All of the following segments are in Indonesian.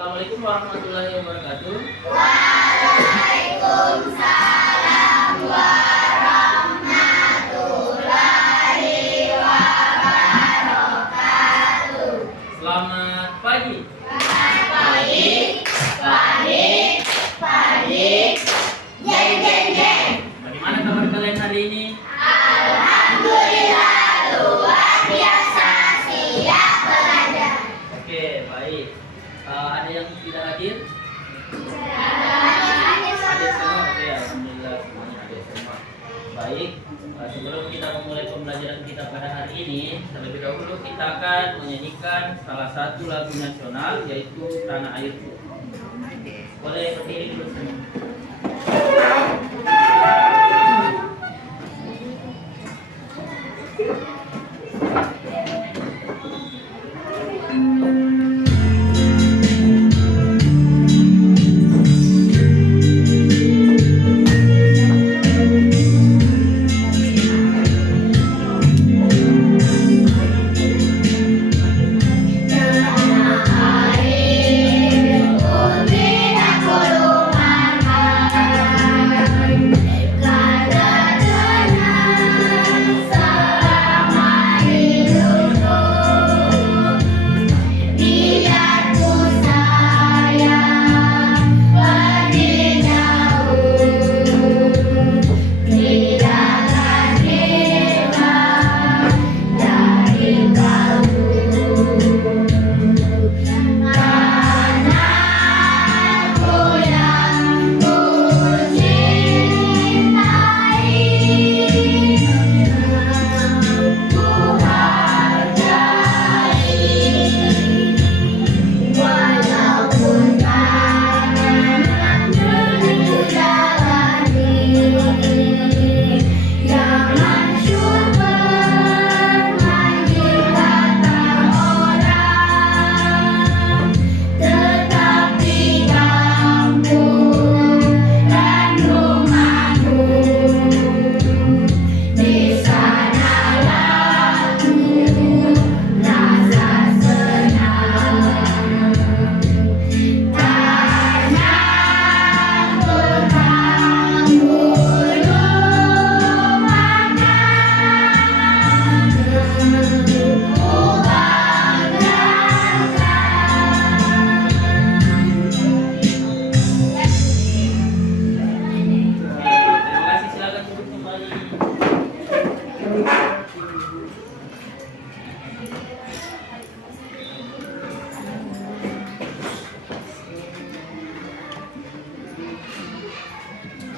Assalamualaikum warahmatullahi wabarakatuh. Waalaikumsalam warahmatullahi wabarakatuh. Selamat pagi. Pagi, pagi, pagi. Jeng jeng jeng. Bagaimana kabar kalian hari ini? Alhamdulillah luar biasa, siap belajar. Oke, baik. Ada yang tidak hadir? Hadir Semua. Oke, alhamdulillah semuanya hadir semua. Baik. Sebelum kita memulai pembelajaran kita pada hari ini, terlebih dahulu kita akan menyanyikan salah satu lagu nasional, yaitu Tanah Airku. Boleh berdiri dulu semua.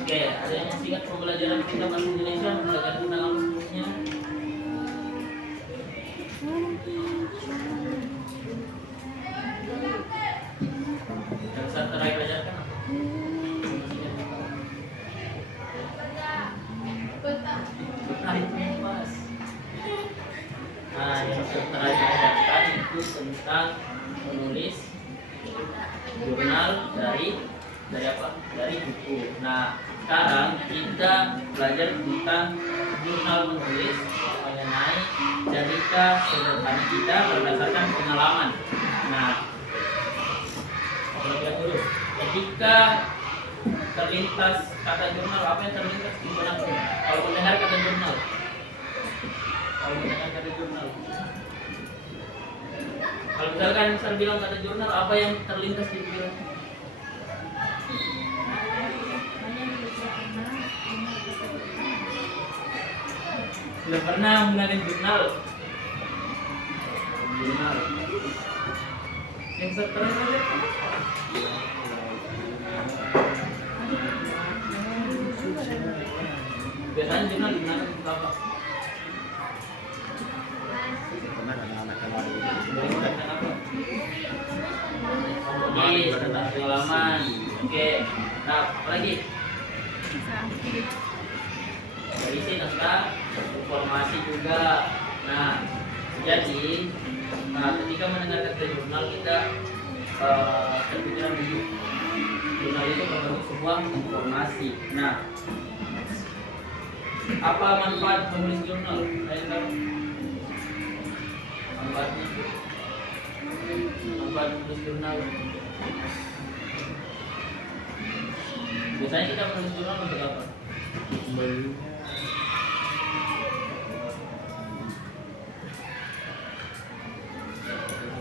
Oke, ada yang masih ingat pembelajaran kita bahasa Indonesia belajar tentang alur-alurnya? Yang saat terakhir ajarkan apa? Mas. Nah, yang saat terakhir ajarkan itu tentang menulis jurnal dari apa? Dari buku. Nah, sekarang kita belajar tentang jurnal menulis mengenai cerita sederhana kita berdasarkan pengalaman. Nah, lihat dulu. Ketika terlintas kata jurnal, apa yang terlintas di benakmu? Kalau mendengar kata jurnal, kalau misalkan misal bilang kata jurnal, apa yang terlintas di pikiran? Sudah pernah menggunakan jurnal? Yang seterusnya aja. Biasanya jurnal digunakan untuk apa? Menulis tentang pengalaman. Oke. Nah, apa lagi? Berisi tentang informasi juga. Nah, jadi ketika mendengar kata jurnal kita terpikiran dulu. Jurnal itu berbentuk sebuah informasi. Nah, apa manfaat menulis jurnal? Saya tahu. Manfaatnya. Manfaat menulis jurnal. Biasanya kita menulis jurnal untuk apa?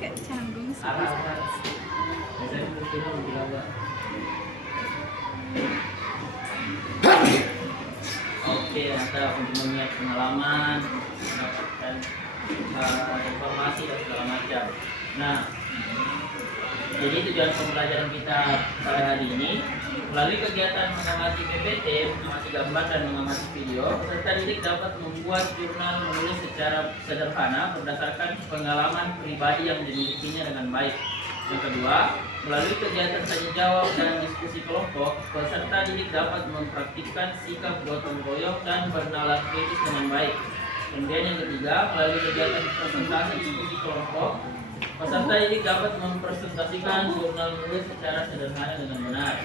Kayak canggung sih. Arah. Biasanya menulis jurnal untuk apa? Oke, ada untuk mengingat pengalaman, mendapatkan informasi dan segala macam. Nah, jadi tujuan pembelajaran kita pada hari ini melalui kegiatan mengamati PPT, mengamati gambar dan mengamati video, peserta didik dapat membuat jurnal menulis secara sederhana berdasarkan pengalaman pribadi yang dimilikinya dengan baik. Yang kedua, melalui kegiatan tanya jawab dan diskusi kelompok, peserta didik dapat mempraktikkan sikap gotong royong dan bernalar kritis dengan baik. Kemudian yang ketiga, melalui kegiatan presentasi diskusi kelompok, peserta didik dapat mempresentasikan jurnal menulis secara sederhana dengan benar.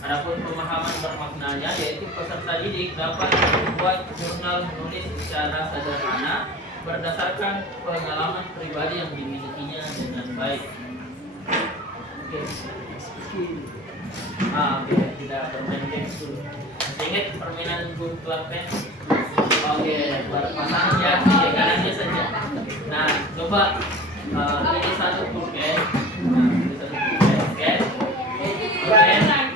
Adapun pemahaman bermaknanya, yaitu peserta didik dapat membuat jurnal menulis secara sederhana berdasarkan pengalaman pribadi yang dimilikinya dengan baik. Oke. Oke, kita bermain game dulu. Ingat permainan bola pen? Oke, pasangan ya, kiri kanannya saja. Nah, coba pilih satu pulpen. Nah, pilih satu pulpen, oke? Oke. Nah,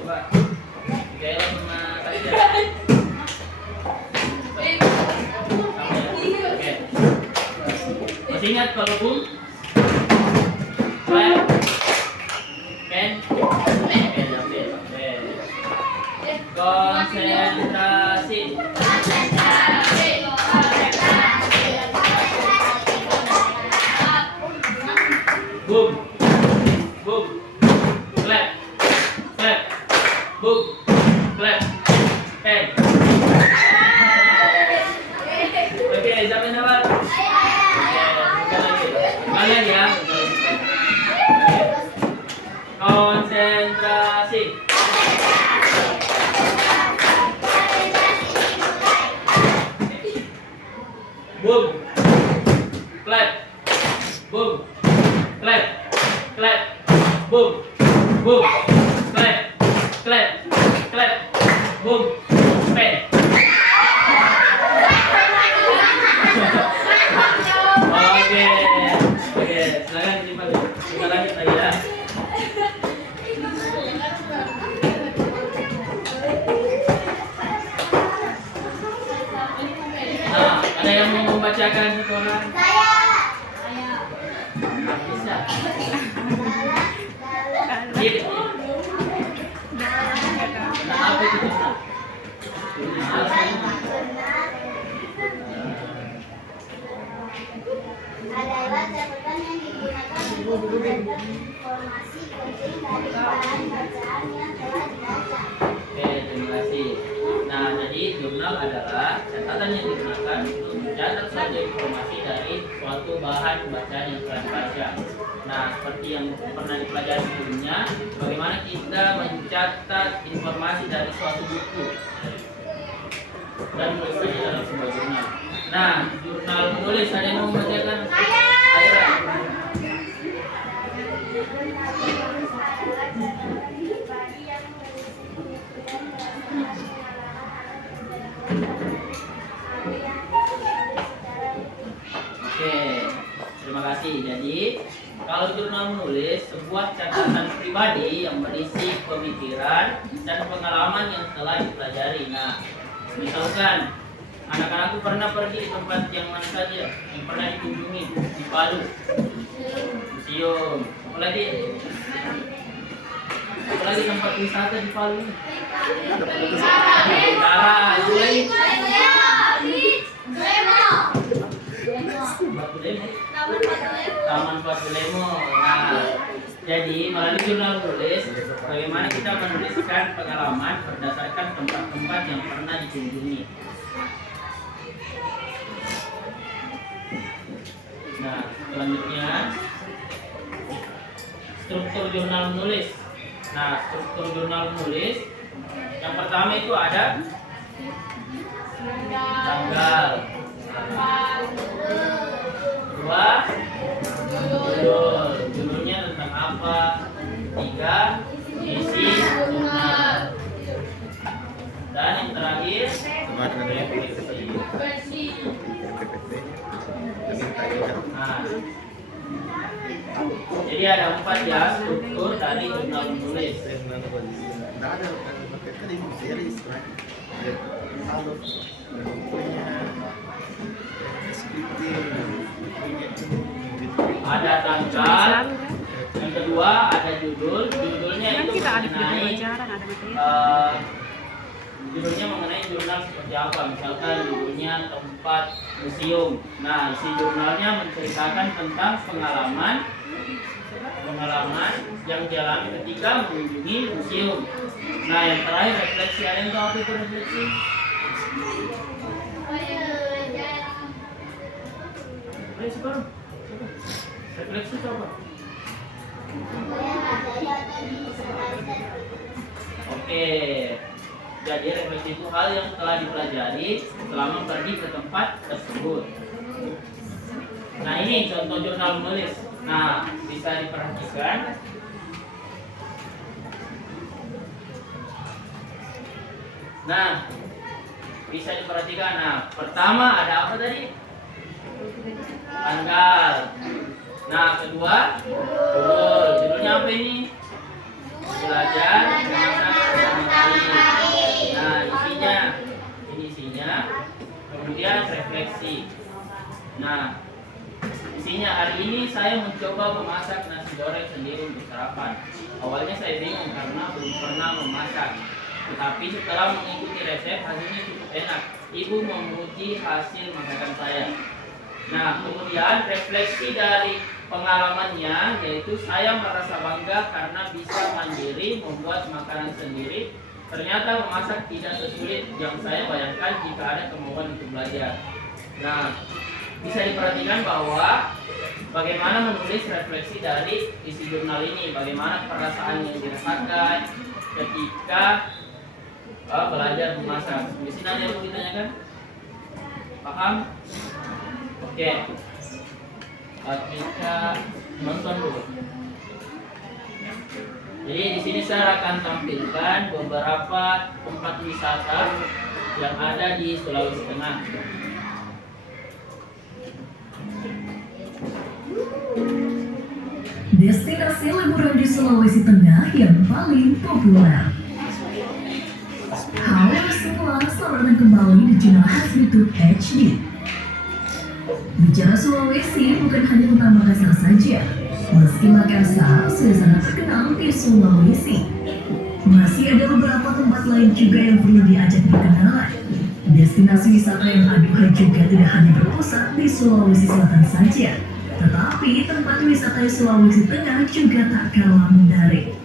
coba. Kayak sama tadi ya. Sama ya. Oke. Masih ingat kalau bung? Clap. Pen. Oke, jambil. Oke. Konsentrasi. Boom. Boom. Clap. Clap. Boom. Clap. Pen. Oke, jambil awal. Kalian ya. Konsentrasi. Boom. Clap. Boom. Clap. Clap. Boom. Boom. Clap. Clap. Clap. Boom. Pen. Oke. Oke, silakan disimpan. Kita lanjut lagi ya. Nah, ada yang mau membacakan satu orang? Bisa. Ini. Nah, apa itu? Adalah catatan yang digunakan untuk menjaga informasi penting dari bahan bacaan yang telah dibaca. Oke, terima kasih. Nah, jadi jurnal adalah catatan yang digunakan untuk mencatat saja informasi dari suatu bahan bacaan yang telah dibaca. Nah, seperti yang pernah dipelajari sebelumnya, bagaimana kita mencatat informasi dari suatu buku dan menulisnya dalam sebuah jurnal. Nah, jurnal menulis, ada yang mau membacakan? Ayo. Oke, terima kasih. Jadi, kalau jurnal menulis sebuah catatan pribadi yang berisi pemikiran dan pengalaman yang telah dipelajari. Nah, misalkan anak-anakku pernah pergi di tempat yang mana saja yang pernah dikunjungi di Palu, museum, apalagi tempat wisata di Palu. Utara, itu lagi. Batu Lemo. Taman Batu Lemo. Nah, jadi melalui jurnal tulis, bagaimana kita menuliskan pengalaman berdasarkan tempat-tempat yang pernah dikunjungi. Nah, selanjutnya struktur jurnal menulis. Nah, struktur jurnal menulis yang pertama itu ada tanggal, kedua judulnya tentang apa, tiga isi jurnal. Nah, jadi ada 4 ya struktur dari jurnal menulis. Ada tanggal, yang kedua ada judul. Judulnya Kan itu kita ada video mengenai pelajaran, ada materi. judulnya mengenai jurnal seperti apa. Misalkan judulnya tempat museum. Nah, isi jurnalnya menceritakan tentang pengalaman yang dialami ketika mengunjungi museum. Nah, yang terakhir refleksi. Ada yang tahu apa itu refleksi? Refleksi baru. Refleksi itu apa? Oke. Jadi refleksi itu hal yang telah dipelajari selama pergi ke tempat tersebut. Nah, ini contoh jurnal menulis. Nah, bisa diperhatikan. Nah, bisa diperhatikan. Nah, pertama ada apa tadi? Tanggal. Nah, kedua judul. Judulnya apa ini? Belajar memasak bersama kali. Nah, isinya ini isinya. Kemudian refleksi. Nah, isinya hari ini saya mencoba memasak nasi goreng sendiri untuk sarapan. Awalnya saya bingung karena belum pernah memasak. Tetapi setelah mengikuti resep hasilnya cukup enak. Ibu memuji hasil masakan saya. Nah, kemudian refleksi dari pengalamannya yaitu saya merasa bangga karena bisa mandiri membuat makanan sendiri. Ternyata memasak tidak sesulit yang saya bayangkan jika ada kemauan untuk belajar. Nah, bisa diperhatikan bahwa bagaimana menulis refleksi dari isi jurnal ini, bagaimana perasaan yang dirasakan ketika belajar memasak. Di sini ada yang mau ditanyakan? Paham? Oke. Kita nonton dulu. Jadi di sini saya akan tampilkan beberapa tempat wisata yang ada di Sulawesi Tengah. Destinasi liburan di Sulawesi Tengah yang paling populer. Halo semua, selamat datang kembali di channel Hasbitu HD. Bicara Sulawesi bukan hanya tentang Makassar saja. Meski Makassar sudah sangat terkenal di Sulawesi, masih ada beberapa tempat lain juga yang perlu diajak berkenalan. Destinasi wisata yang aduhai juga tidak hanya berpusat di Sulawesi Selatan saja, tetapi tempat wisata di Sulawesi Tengah juga tak kalah menarik.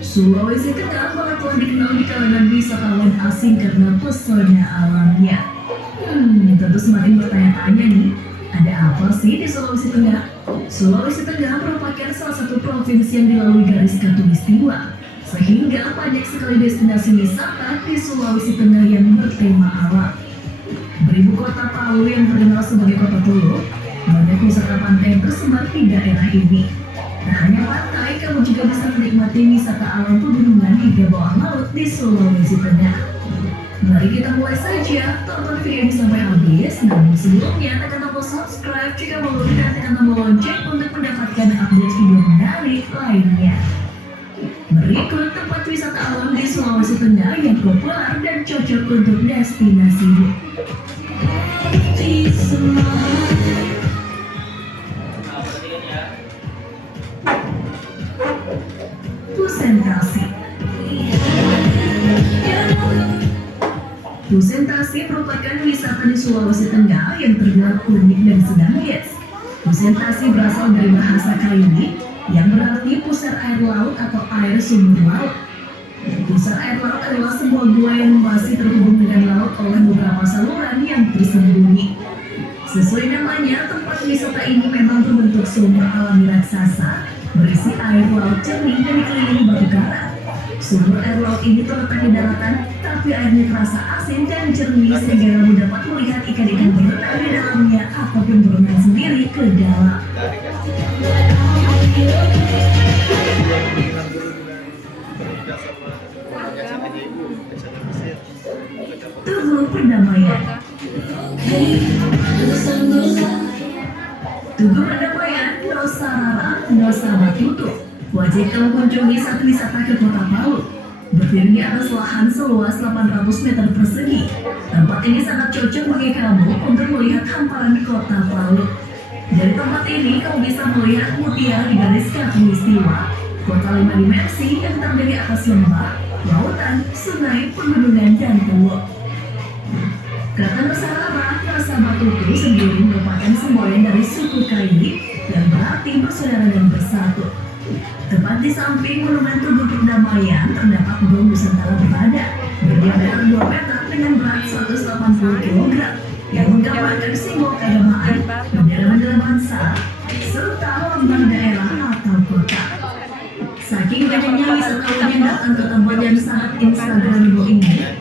Sulawesi Tengah malah telah dikenal di kalangan wisatawan asing karena pesona alamnya. Tentu semakin bertanya-tanya nih, ada apa sih di Sulawesi Tengah? Sulawesi Tengah merupakan salah satu provinsi yang dilalui garis khatulistiwa, sehingga banyak sekali destinasi wisata di Sulawesi Tengah yang bertema alam. Beribu kota Palu yang terkenal sebagai kota Teluk, banyak wisata pantai yang tersebar di daerah ini. Tak hanya pantai, kamu juga bisa menikmati wisata alam pegunungan hingga bawah laut di Sulawesi Tengah. Mari kita mulai saja, tonton video ini sampai habis. Namun sebelumnya, tekan tombol subscribe jika belum, dan tekan tombol lonceng untuk mendapatkan update video menarik lainnya. Berikut tempat wisata alam di Sulawesi Tengah yang populer dan cocok untuk destinasi. Nah, perhatikan ya. Pusentasi. Pusentasi merupakan wisata di Sulawesi Tengah yang terbilang unik dan sedang hits. Pusentasi berasal dari bahasa Kaili yang berarti pusar air laut atau air sumber laut. Pusar air laut adalah sebuah gua yang masih terhubung dengan laut oleh beberapa saluran yang tersembunyi. Sesuai namanya, tempat wisata ini memang berbentuk sumber alami raksasa, berisi air laut jernih dan dikelilingi batu karang. Sumber air laut ini terletak di daratan, tapi airnya terasa asin dan jernih sehingga kamu dapat melihat ikan-ikan berenang di dalamnya ataupun berenang sendiri ke dalam. Nosaba tutup, wajib kamu kunjungi satu wisata ke Kota Palu. Berdiri di atas lahan seluas 800 meter persegi, tempat ini sangat cocok bagi kamu untuk melihat hamparan Kota Palu. Dari tempat ini kamu bisa melihat mutiara di garis khatulistiwa, kota 5 dimensi yang terdiri atas lembah, lautan, sungai, pegunungan, dan pulau. Kata Nusantara, Nosaba Tutu sendiri merupakan semboyan dari suku Kaili yang berarti bersaudara dan bersatu. Tepat di samping monumen Tugu Perdamaian terdapat Bom Nusantara berada, berdiameter 2 meter dengan berat 180 kg, yang menggambarkan simbol keagamaan, bendera bangsa, serta lambang daerah atau kota. Saking banyaknya wisatawan yang datang ke tempat yang sangat instagramable ini,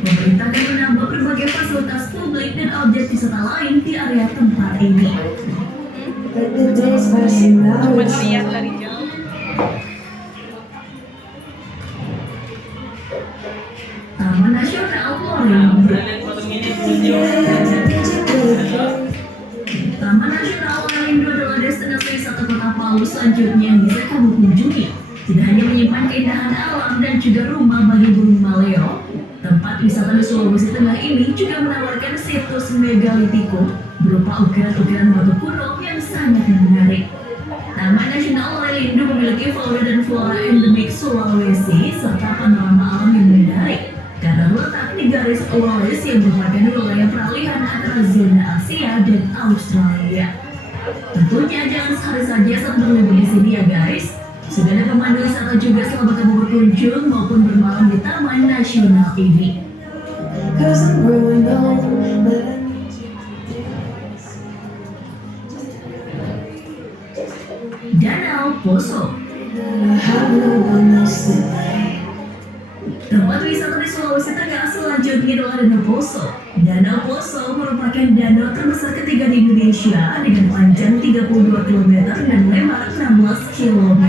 pemerintah akan menambah berbagai fasilitas publik dan objek wisata lain di area tempat ini. Cuma lihat dari jauh. Taman Nasional Lorindo. Taman Nasional Lorindo adalah destinasi wisata Kota Palu selanjutnya yang bisa kamu kunjungi. Tidak hanya menyimpan keindahan alam dan juga rumah bagi burung maleo, tempat wisata di Sulawesi Tengah ini juga menawarkan situs megalitikum berupa ukiran-ukiran batu kuno yang sangat menarik. Taman Nasional Lorindo memiliki flora dan flora endemik Sulawesi serta panorama alam yang menarik karena letak di garis Wallace yang merupakan wilayah peralihan antara zona Asia dan Australia. Tentunya jangan sekali saja saat berlibur di sini ya guys. Sudah ada pemandu wisata juga selama kamu berkunjung maupun bermalam di Taman Nasional ini. Danau Poso. Tempat wisata di Sulawesi Tengah selanjutnya adalah Danau Poso. Danau Poso merupakan danau terbesar ketiga di Indonesia dengan panjang 32 km dan lebar 16 km.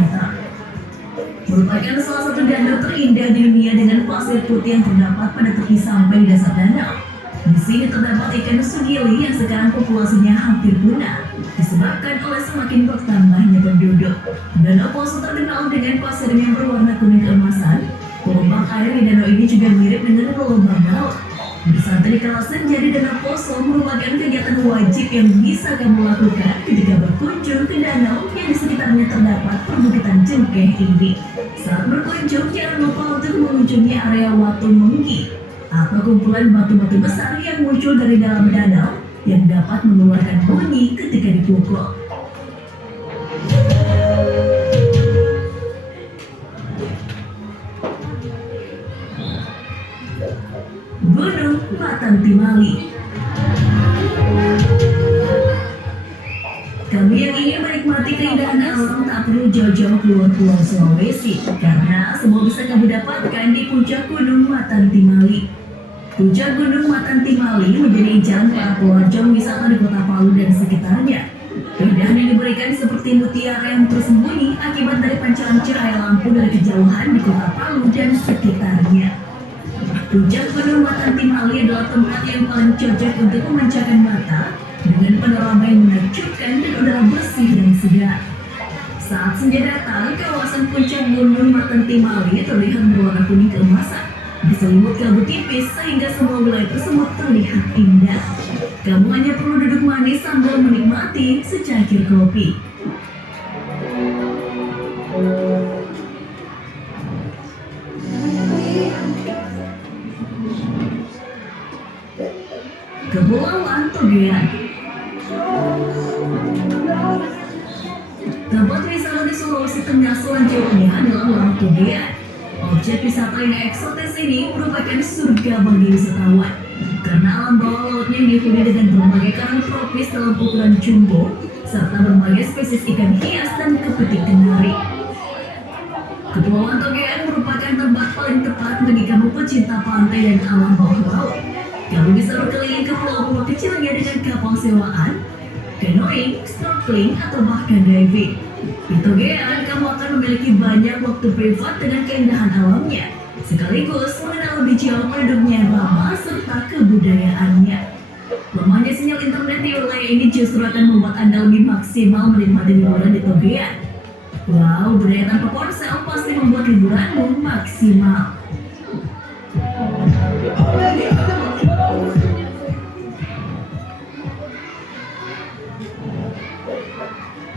Merupakan salah satu danau terindah di dunia dengan pasir putih yang terdapat pada tepi sampai di dasar danau. Di sini terdapat ikan sugili yang sekarang populasinya hampir punah disebabkan oleh semakin bertambahnya penduduk. Danau Poso terkenal dengan pasir yang berwarna kuning keemasan. Gelombang air di danau ini juga mirip dengan gelombang laut. Bersantai di kala senja di Danau Poso merupakan kegiatan wajib yang bisa kamu lakukan ketika berkunjung ke danau yang di sekitarnya terdapat perbukitan cengkeh ini. Saat berkunjung, jangan lupa untuk mengunjungi area Watu Mengki atau kumpulan batu-batu besar yang muncul dari dalam danau yang dapat mengeluarkan bunyi ketika dipukul. Gunung Matantimali. Kami yang ingin menikmati keindahan alam tak perlu jauh-jauh keluar Pulau Sulawesi karena semua bisa kamu dapatkan di puncak Gunung Matantimali. Puncak Gunung Matantimali menjadi incaran para pelancong wisata di Kota Palu dan sekitarnya. Keindahan yang diberikan seperti mutiara yang tersembunyi akibat dari pancaran cahaya lampu dari kejauhan di Kota Palu dan sekitarnya. Puncak Gunung Matantimali adalah tempat yang paling cocok untuk memanjakan mata dengan panorama yang menakjubkan dan udara bersih dan segar. Saat senja datang, kawasan puncak Gunung Matantimali terlihat berwarna kuning keemasan, diselimut kabut tipis sehingga semua wilayah tersebut terlihat indah. Kamu hanya perlu duduk manis sambil menikmati secangkir kopi. Kepulauan Togean. Tempat wisata di Sulawesi Tengah selanjutnya adalah Pulau Togean. Objek wisata yang eksotis ini merupakan surga bagi wisatawan karena alam bawah lautnya yang dihuni dengan berbagai karang tropis dalam ukuran jumbo serta berbagai spesies ikan hias dan kepiting kenari. Kepulauan Togean merupakan tempat paling tepat bagi kamu pecinta pantai dan alam bawah laut. Kamu bisa berkeliling ke pulau-pulau kecilnya dengan kapal sewaan, canoeing, snorkeling, atau bahkan diving. Di Togean, kamu akan memiliki banyak waktu privat dengan keindahan alamnya, sekaligus mengenal lebih jauh penduduknya yang lama serta kebudayaannya. Lemahnya sinyal internet di wilayah ini justru akan membuat Anda lebih maksimal menikmati liburan di Togean. Wow, budaya tanpa ponsel pasti membuat liburanmu maksimal.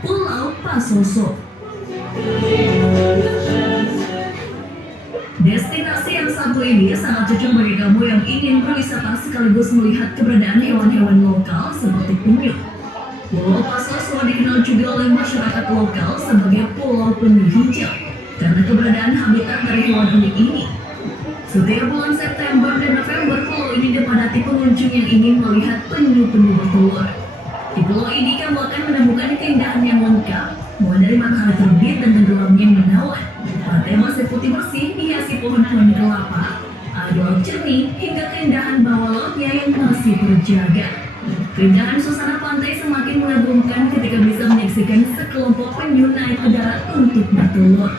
Pulau Pasoso. Destinasi yang satu ini sangat cocok bagi kamu yang ingin berwisata sekaligus melihat keberadaan hewan-hewan lokal seperti penyu. Pulau Pasoso dikenal juga oleh masyarakat lokal sebagai Pulau Penyu Hijau karena keberadaan habitat dari hewan unik ini. Setiap bulan September dan November, pulau ini dipadati pengunjung yang ingin melihat penyu-penyu bertelur. Di pulau ini kamu akan menemukan keindahan yang lengkap, mulai dari matahari terbit dan tenggelamnya menawan, pantai pasir putih bersih dihiasi pohon-pohon kelapa, air laut jernih, hingga keindahan bawah lautnya yang masih terjaga. Keindahan suasana pantai semakin mengagumkan ketika bisa menyaksikan sekelompok penyu naik ke darat untuk bertelur.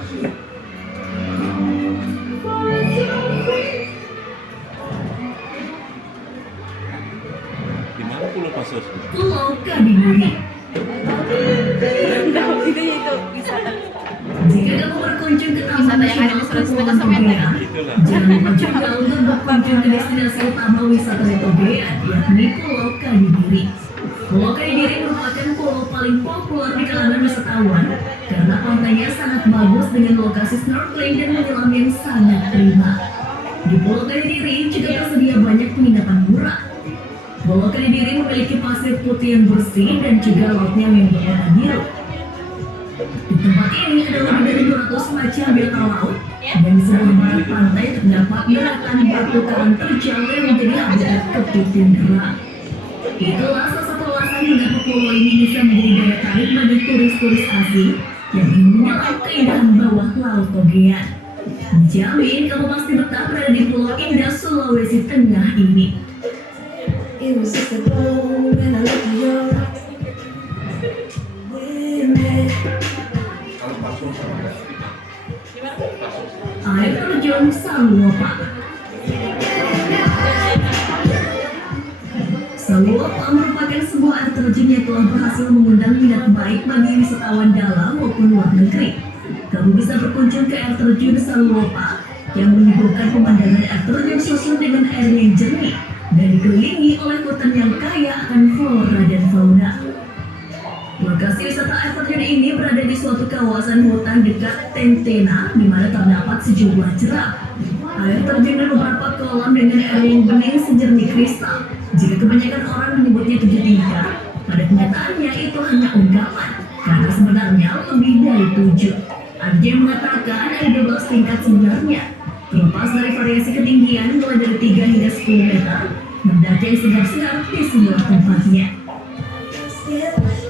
Di mana Pulau Pasoso? Pulau Kadinuri. Itu wisata. Jika kamu berkunjung ke Taman Wisata yang ada di Nasional Sulawesi Kepulauan Tengah, Togean, Itulah. jangan lupa juga untuk berkunjung ke destinasi utama wisata di Togean, yakni Pulau Kadinuri. Pulau Kadinuri merupakan pulau paling populer di kalangan wisatawan karena pantainya sangat bagus dengan lokasi snorkeling dan menyelam yang sangat prima. Di Pulau Kadinuri juga tersedia banyak penginapan murah. Pulau Kadinuri memiliki pasir putih yang bersih dan juga lautnya yang berwarna biru. Di tempat ini ada lebih dari 200 macam biota laut dan di sebelah barat pantai terdapat daratan batu karang terjal yang menjadi habitat kepiting derang. Itulah salah satu alasan mengapa pulau ini bisa menjadi daya tarik bagi turis-turis asing yang ingin menyelam keindahan bawah laut Togean. Dijamin kamu pasti betah berada di Pulau Indah Sulawesi Tengah ini. Irresistible when I look in your eyes. Air terjun Saluopa. Saluopa merupakan sebuah air terjun yang telah berhasil mengundang minat baik bagi wisatawan dalam maupun luar negeri. Kamu bisa berkunjung ke air terjun Saluopa yang menyuguhkan pemandangan air terjun susun dengan air yang jernih dan dikelilingi oleh hutan yang kaya akan flora dan fauna. Lokasi wisata air terjun ini berada di suatu kawasan hutan dekat Tentena, di mana terdapat sejumlah jeram. Air terjun dan beberapa kolam dengan air yang bening sejernih kristal. Jika kebanyakan orang menyebutnya 7 tingkat, pada kenyataannya itu hanya ungkapan, karena sebenarnya lebih dari 7. Ada yang mengatakan ada 12 tingkat sebenarnya, terlepas dari variasi ketinggian mulai dari 3 hingga 10 meter. Mendaki yang segar-segar di seluruh tempatnya.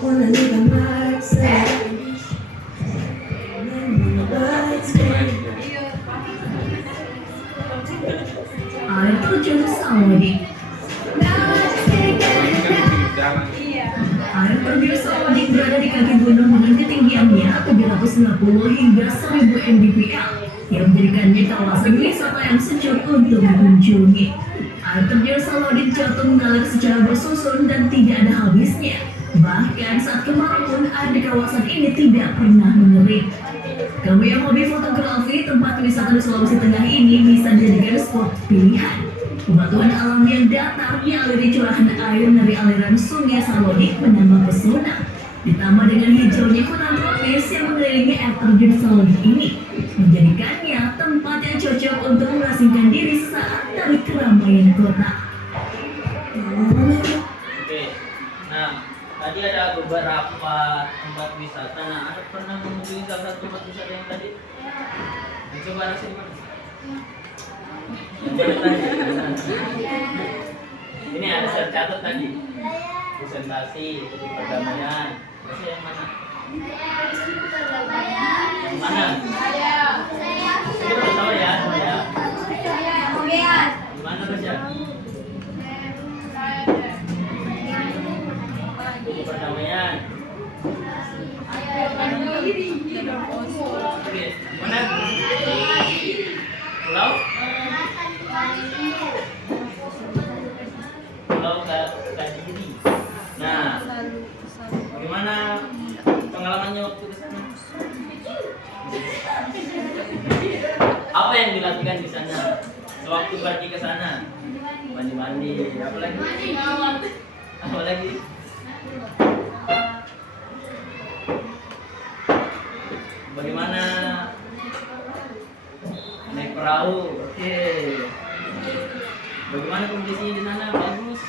Wanna leave a mark, say. Air terjun Sawadi. Air terjun Sawadi berada di kaki gunung dengan ketinggiannya 750 hingga 1000 mdpl yang menjadikannya kawasan wisata yang sejuk untuk dikunjungi. Air terjun Sawadi jatuh mengalir secara bersusun dan tidak ada habisnya. Bahkan saat kemarau pun air di kawasan ini tidak pernah mengering. Kamu yang hobi fotografi, tempat wisata di Sulawesi Tengah ini bisa dijadikan spot pilihan. Bebatuan alam yang datar dialiri curahan air dari aliran Sungai Salodi menambah pesona. Ditambah dengan hijaunya hutan tropis yang mengelilingi air terjun Salodi ini, menjadikannya tempat yang cocok untuk mengasingkan diri saat dari keramaian kota. Oke, nah tadi ada beberapa tempat wisata. Nah, Anda pernah mengunjungi salah satu tempat wisata yang tadi? Coba nasi mana? Yang mana tadi? Ini ada saya catat tadi. Presentasi, perdamaian. Terus yang mana? Yang mana? Kita belum tahu ya, ya. Di mana baca? Perdamaian. Oke, mana? Pulau? Pulau Kadiri. Nah, bagaimana pengalamannya waktu ke sana? Sewaktu pergi ke sana, mandi-mandi, apa lagi? Apa lagi? Bagaimana naik perahu? Oke. Bagaimana kondisinya di sana? Bagus,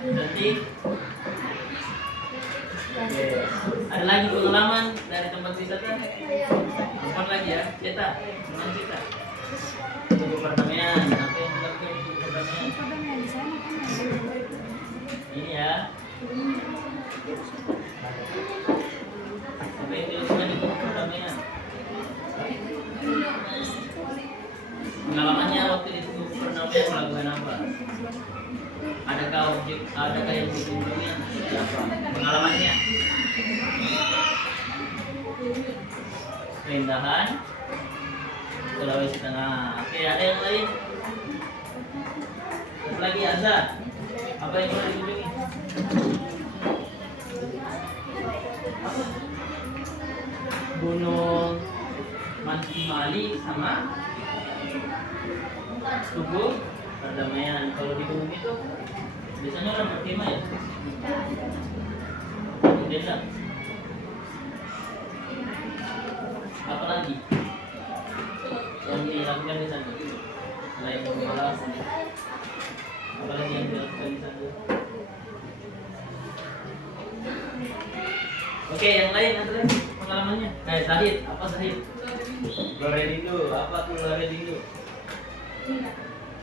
cantik. Oke. Ada lagi pengalaman dari tempat wisata? Apa lagi ya? Cerita, teman cerita. Tunggu perdamaian. Apa yang dilakukan untuk perdamaian? Ini ya. Apa yang dilakukan untuk perdamaian? Pengalamannya waktu itu perdamaian melakukan apa? Adakah yang dikunjungi? Apa? Pengalamannya? Keindahan Sulawesi Tengah. Oke, ada yang lain? Satu lagi Azza. Apa yang mau dikunjungi? Apa? Gunung Mantimali sama Tugu Perdamaian. Kalau di gunung itu biasanya orang berkemah ya. Kemudian apa lagi yang dilakukan di sana selain bermalam? Apa lagi yang dilakukan di sana? Oke, yang lain ada lagi pengalamannya? Kayak Zahid, apa Zahid? Loredindo, apa tuh Loredindo?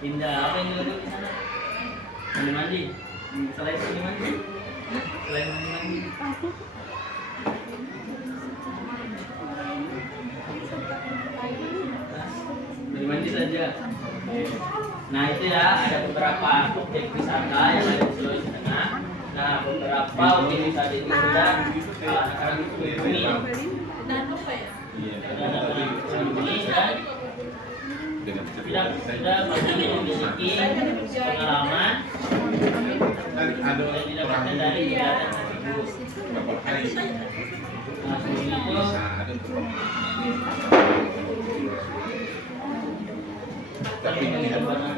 Indah, apa yang dilakukan di sana? Mandi-mandi. Selain mandi-mandi? Selain mandi-mandi? Mandi saja. Nah itu ya, ada beberapa objek wisata yang ada di Sulawesi Tengah. Nah beberapa objek wisata itu sudah anak-anak itu kunjungi. Dan sudah banyak memiliki pengalaman yang didapatkan dari kegiatan tersebut. Nah sebelum itu tapi melihat barang.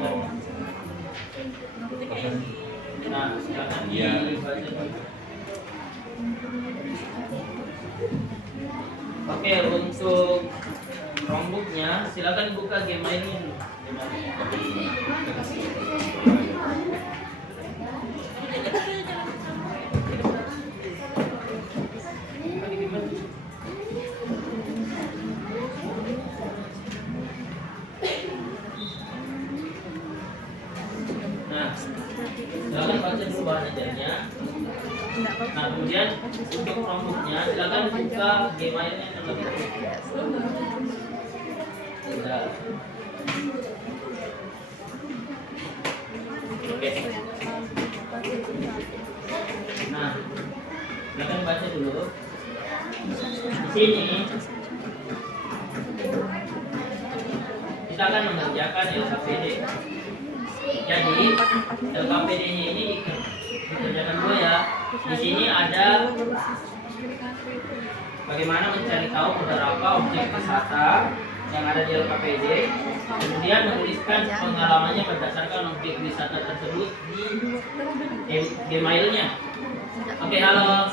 Nah, silakan dibaca. Oke, untuk Chromebooknya silakan buka Gmail-nya dulu. Nah, silakan baca dulu bahan ajarnya. Nah, kemudian untuk Chromebooknya silakan buka Gmail-nya terlebih dahulu. Sudah. Oke. Nah, silakan baca dulu. Di sini kita akan mengerjakan LKPD. Jadi LKPD-nya ini dikerjakan dulu ya. Di sini ada bagaimana mencari tahu beberapa objek wisata yang ada di LKPD, kemudian menuliskan pengalamannya berdasarkan objek wisata tersebut di Gmail-nya. Oke, halo.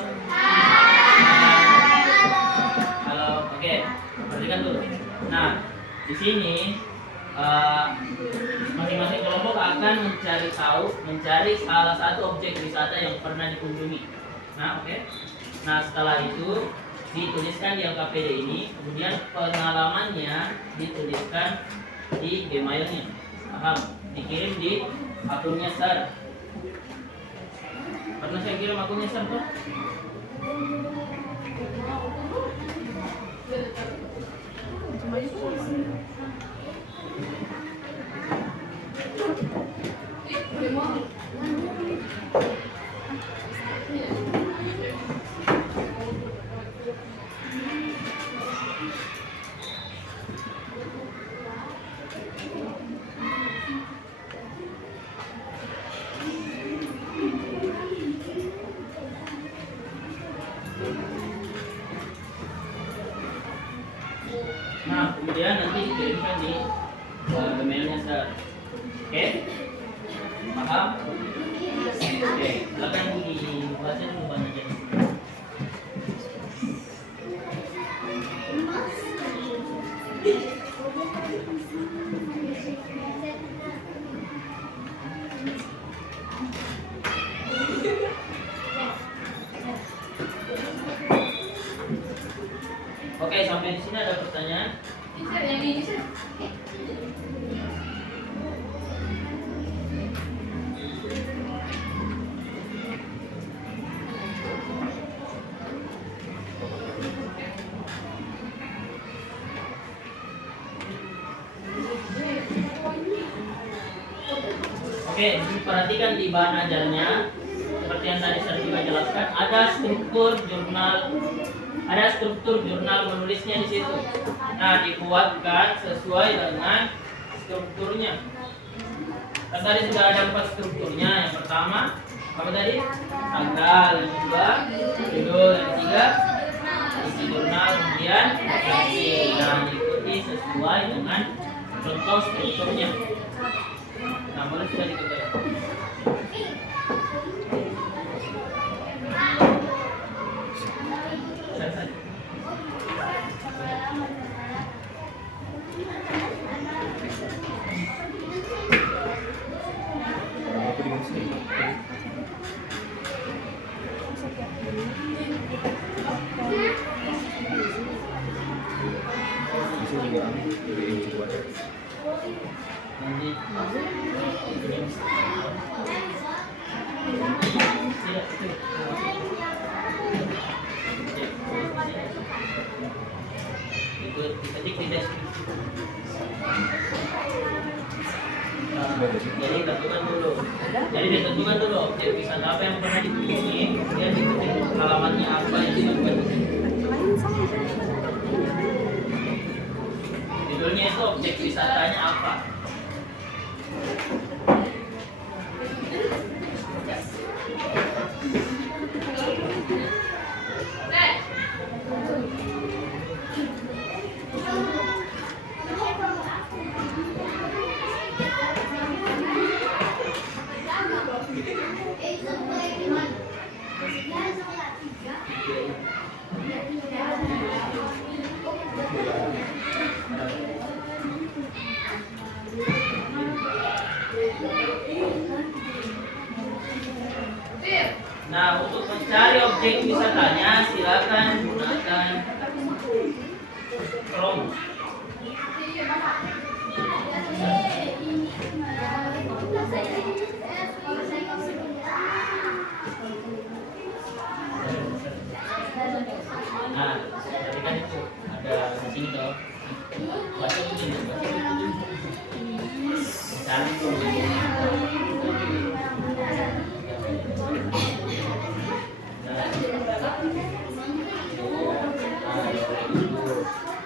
Halo, oke. Perhatikan dulu. Nah, di sini masing-masing kelompok akan mencari salah satu objek wisata yang pernah dikunjungi. Nah, oke. Nah, setelah itu dituliskan di LKPD ini, kemudian pengalamannya dituliskan di Gmail-nya. Paham? Dikirim di akunnya Sar. Pernah saya kirim akunnya Sar tuh? Nah, kemudian nanti dikirimkan di emailnya Sar. Oke? Paham? Oke, silakan dibaca dulu banyak. Oke, sampai di sini ada pertanyaan? Oke, perhatikan di bahan ajarnya seperti yang tadi saya juga jelaskan, ada struktur jurnal menulisnya di situ. Nah, dibuatkan sesuai dengan strukturnya. Kan tadi sudah ada 4 strukturnya. Yang pertama apa tadi? Tanggal. Yang kedua judul. Yang ketiga isi jurnal. Kemudian referensi. Nah, diikuti sesuai dengan contoh strukturnya. Nah, boleh sudah dikerjakan. Ketik di deskripsi. Jadi ditentukan dulu objek wisata apa yang pernah dikunjungi, kemudian diketik halamannya apa yang dilakukan. Judulnya itu objek wisatanya apa. Nah, untuk mencari objek wisatanya silakan gunakan Chrome. Nah, tadi kan itu ada di sini toh. Baca dulu, cari dulu.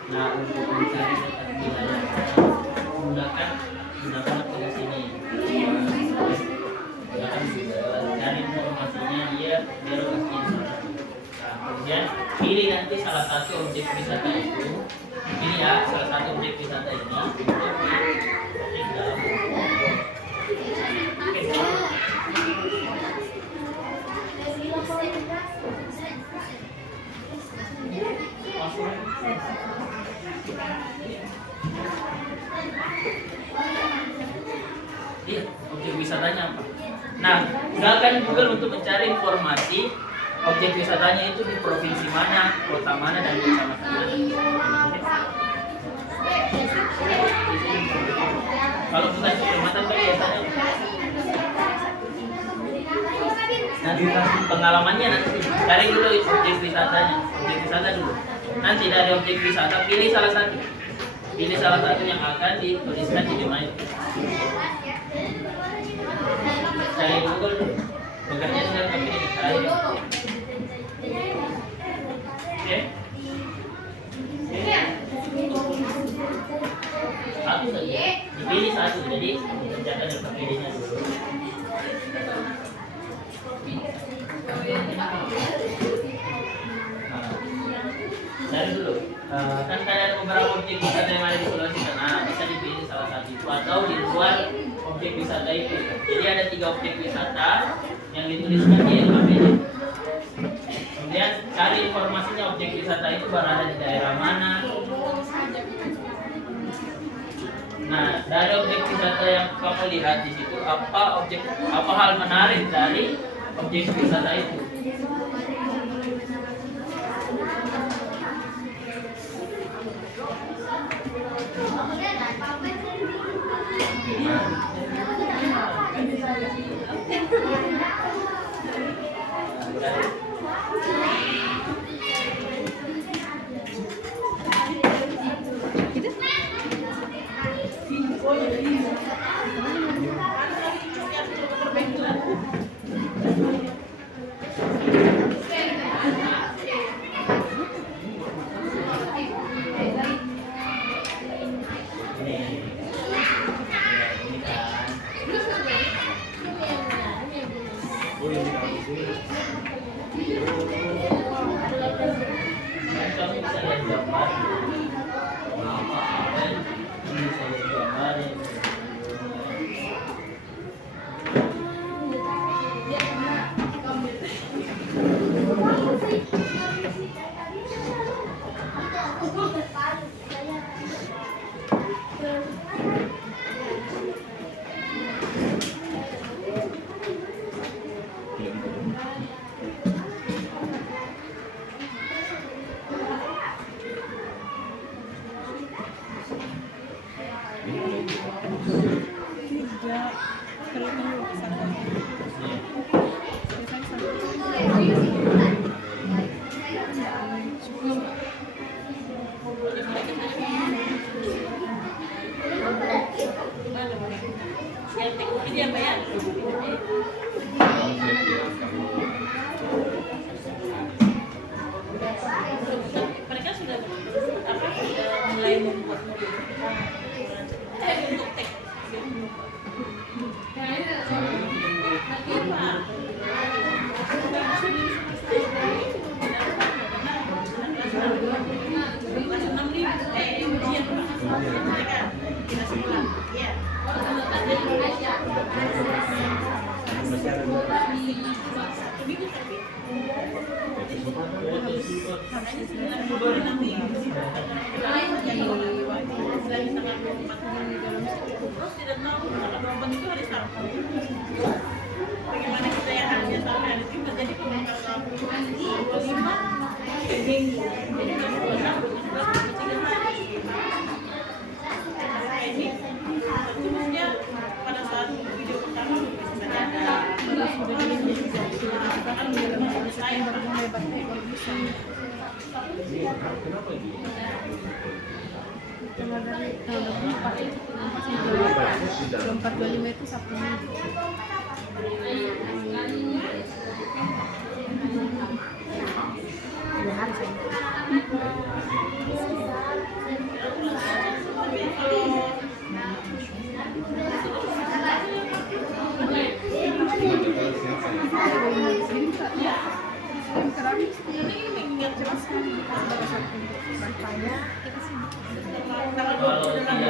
Nah, untuk mencari wilayah gunakan aplikasi ini. Cari informasinya dia biar lokasinya. Nah, kemudian pilih nanti salah satu objek wisata itu. Pilih ya salah satu objek wisata ini untuk diketik dalam iya, objek wisatanya apa? Nah, gunakan Google untuk mencari informasi objek wisatanya itu di provinsi mana, kota mana, dan kecamatan mana. Kalau bukan kecamatan kan biasanya nanti pengalamannya nanti cari dulu objek wisatanya, objek wisata dulu. Nanti dari objek wisata pilih salah satu yang akan dituliskan di domain. Cari Google dulu, bekerja dengan kami cari. Oke. Satu saja, dipilih satu, jadi kerjakan yang terpilihnya dulu. Nah, cari dulu. kan ada beberapa objek wisata yang ada di Sulawesi Tengah, bisa dipilih salah satu itu atau di luar objek wisata itu. Jadi ada 3 objek wisata yang dituliskan di LKPD. Kemudian cari informasinya objek wisata itu berada di daerah mana. Nah, dari objek wisata yang kamu lihat di situ, apa hal menarik dari objek wisata itu? Mereka sudah mulai membuat untuk teks. Bagaimana kita yang hanya sampai hari itu menjadi pembongkar pada saat video pertama Empat 25 itu Sabtu Minggu. Kalau tidak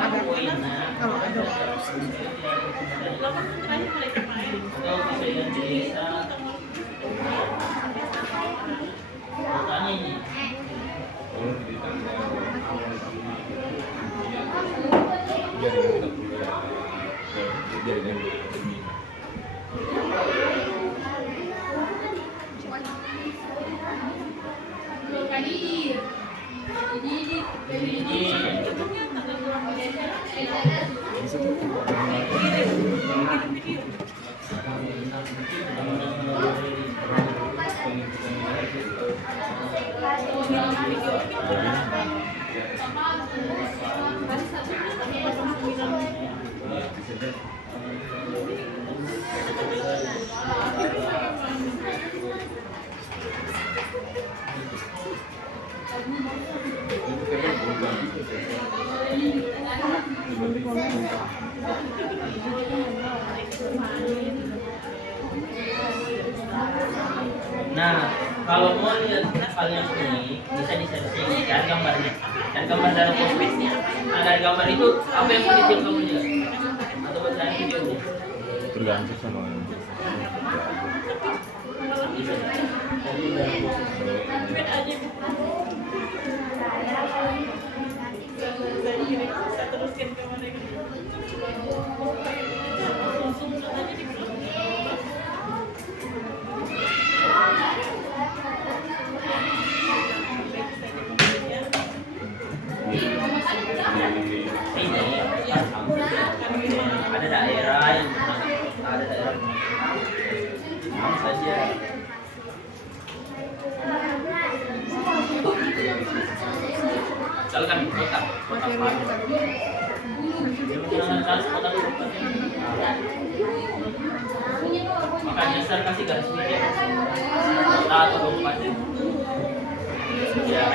ada poinnya, Kalau ada atau bisa ganti desa. Pertanyaan ini. Nah, Kalau mau lihat hal yang unik bisa di searching, cari gambarnya, dan gambar dalam posnya. Nah dari gambar itu apa yang mau ditiru kamu lihat atau bacaan videonya? Tergantung sama Bisa. Jadi dalam pos. Beda aja. Saya teruskan ke mereka. Langsung aja di blog. Ada daerah yang ada daerah kamu saja misalkan kota makanya saya kasih garis mikir kota atau kabupaten ya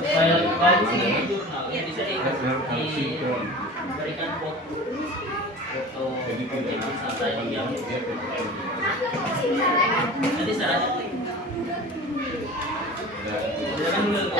supaya lebih bagus dengan jurnal ya bisa diberikan foto objek wisata yang nanti sarannya silakan dulu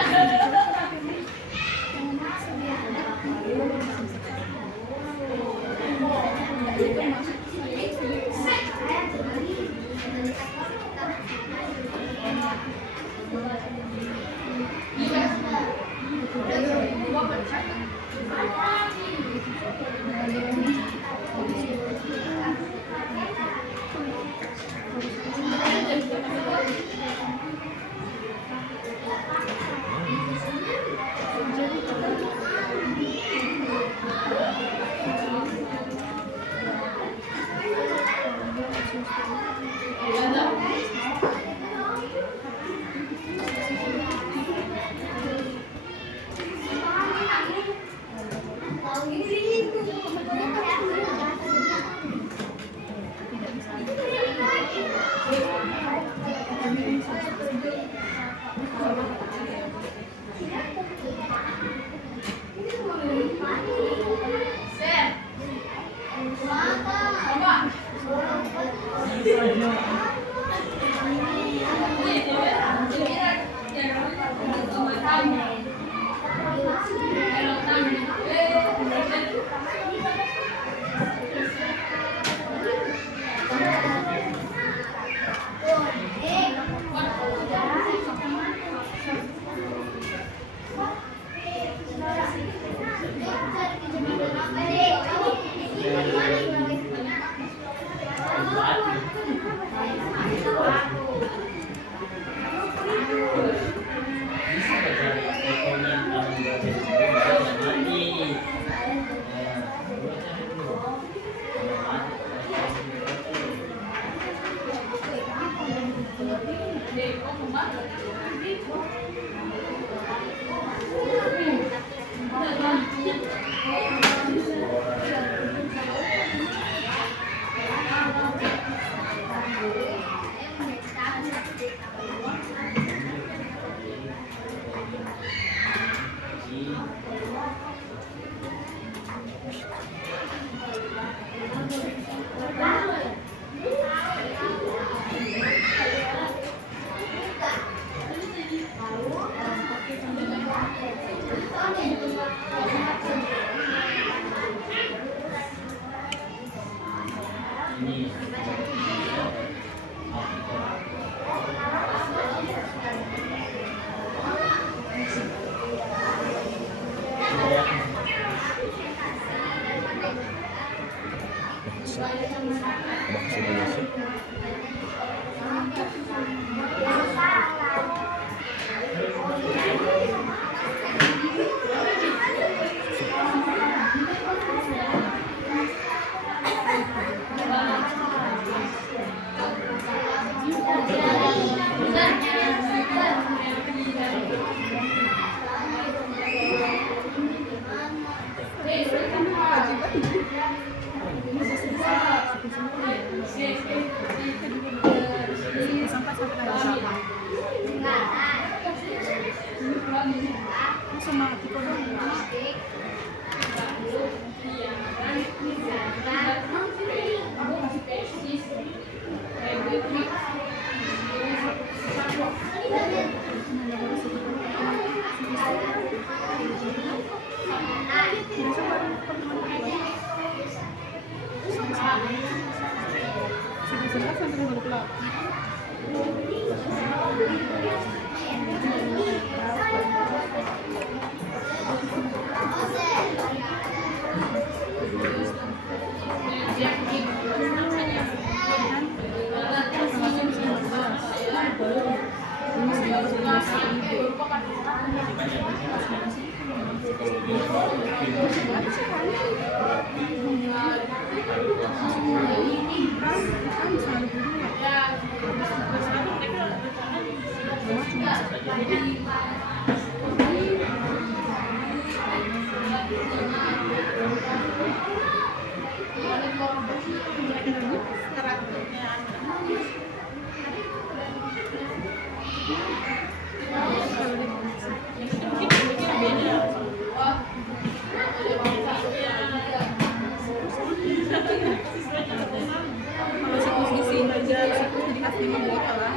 Kalau siklus gizi siklus dikasih 5 botol lah.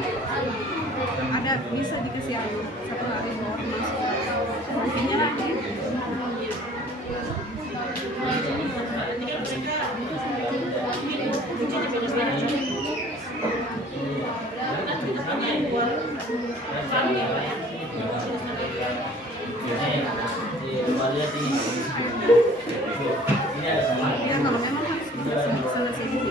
Ada bisa dikasih air 1 hari bawa masuk. Nantinya lagi. Ini ada sama. Ya kalau memang harus selesai gitu.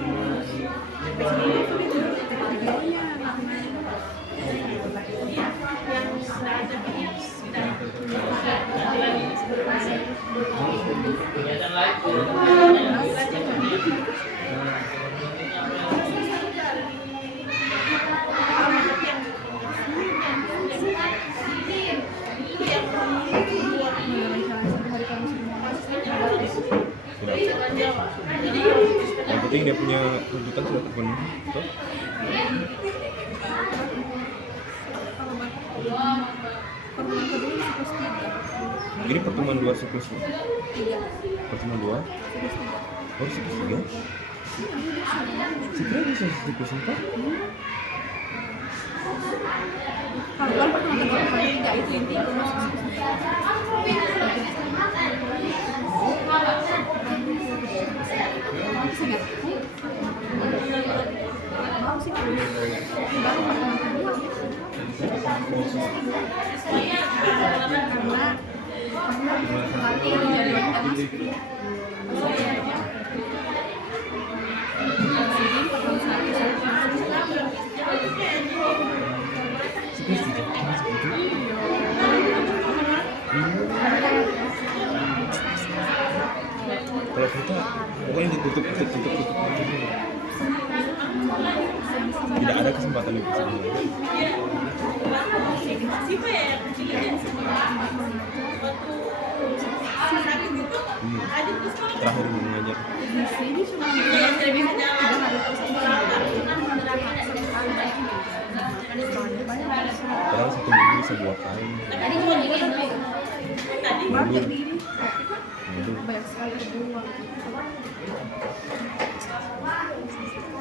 Kegiatan lain. Yang penting dia punya tuntutan sudah terpenuhi. Betul? Pertemuan kedua siklus 3. Ini pertemuan 2 siklus. 3. Pertemuan 2. Siklus 3. Oh, siklus 3. Sebenarnya bisa siklus 4. Kalau kan pertemuan kedua pertemuan 3 itu intinya masuk siklus Kalau kita pokoknya ditutup. Tidak ada kesempatan yang bisa. Siapa ya yang kecilnya? Adit terus kalau Terakhir mengajar. di sini cuma dia bisa jalan. Padahal 1 minggu bisa 2 kali. Tadi cuma tadi banyak di ini Aduh. banyak sekali terbuang.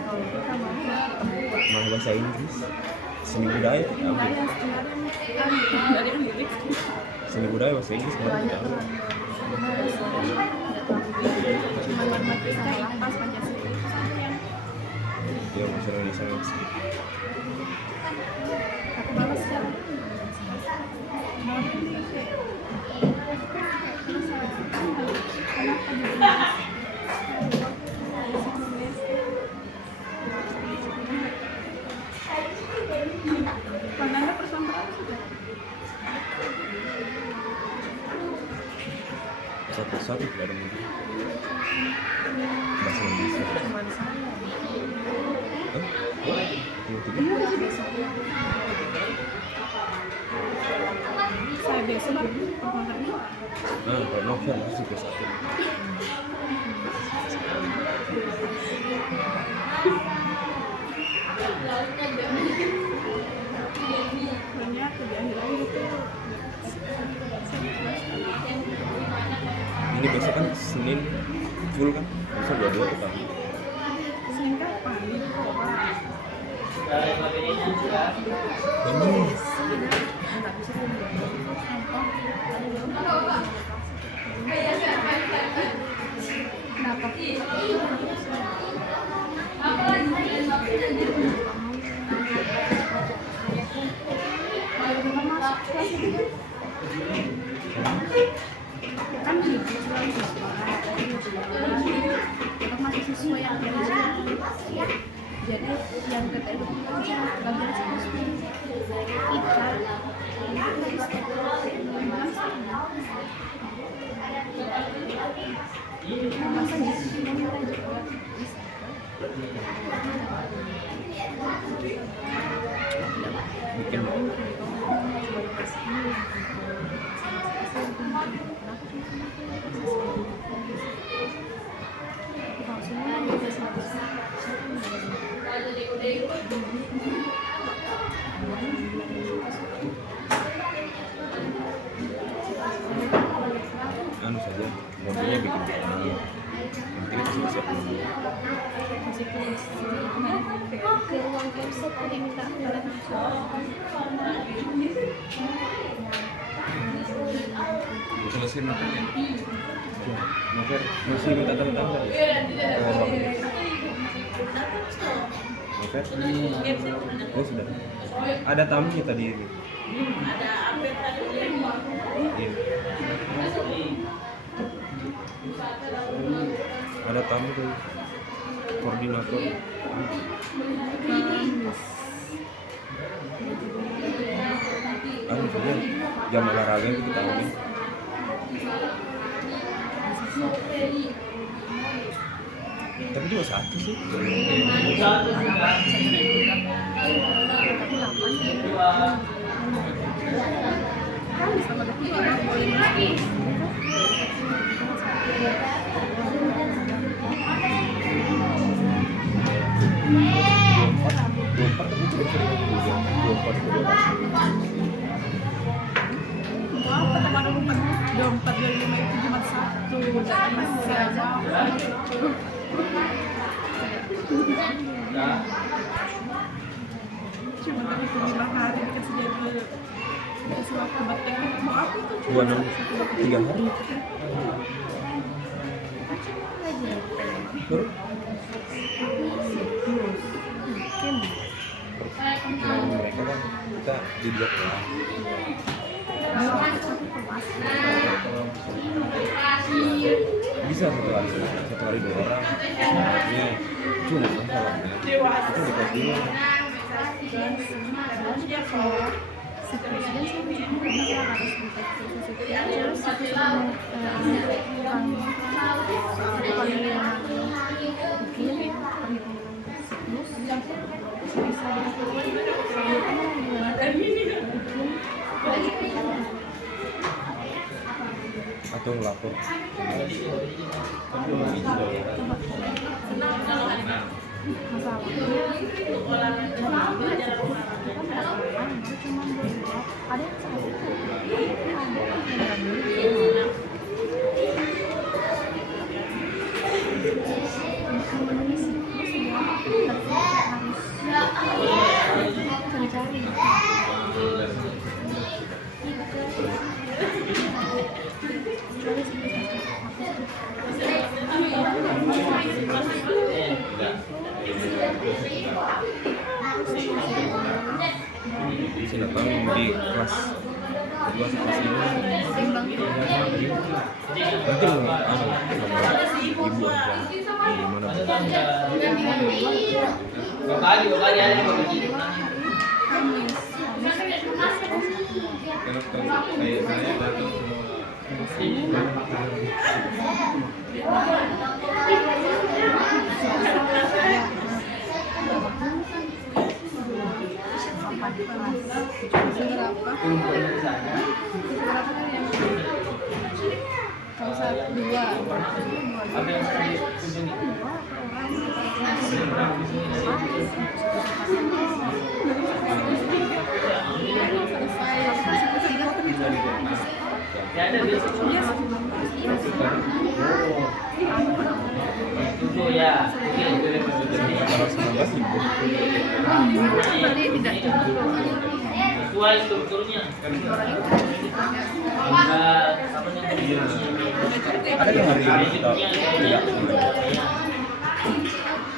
Kalau kita mau Malah bahasa Inggris. Seni budaya tidak ambil. lumayan sekali dari yang lirik Seni budaya bahasa Inggris malah tidak ambil. cuma matematika pas Pancasila Dia bahasa Indonesia yang sedikit. aku balas ya Pandangnya persoalan berapa sudah? Satu-satu tidak ada mungkin. Bahasa Indonesia. Teman saya. Hah? Yang tiga? Iya, saya biasa baru pertama kali. Nah, kalau novel itu juga satu. Banyak di akhir-akhir itu. Ini besok kan Senin full kan? Bisa 22 tuh kan? Senin kapan? Dari bagian ini sudah. Ini Ada Kan gitu selalu masih sesuai yang jadi yang kita itu aja bagian sesuai Bikin anu saja, modelnya bikin nanti kita siap-siap dulu. ke ruang konsep yang minta Selesai makan ya? Novel masih minta tanda tanda. Novel? Oh sudah. Ada tamunya tadi ini. Ada update tadi. Iya. Ada tamu tuh. Koordinator. Anu saja jam olahraga itu kita tahu. Tapi cuma satu sih. dompet dari 5 itu cuma satu masih aja cuma tadi itu 5 hari dikasih jadi dikasih waktu batik mau apa itu cuma 3 hari. Baru? Mereka kan kita dibuat ya. Bisa satu hari 2 orang. Ini cuma masalahnya itu dikasih si presiden sih bilang harus deteksi terus satu sama soal pemilihan mungkin perhitungan siklus bisa atau ngelapor. Silakan di kelas 2 kelas 5 nanti ibu aja gimana Kali ada di kayak saya datang kalau saat 2 apa yang saya kunjungi? Ya ada besok itu ya. Oke. berarti tidak cukup sesuai strukturnya. Enggak apa namanya? Ada yang hari ini kita tidak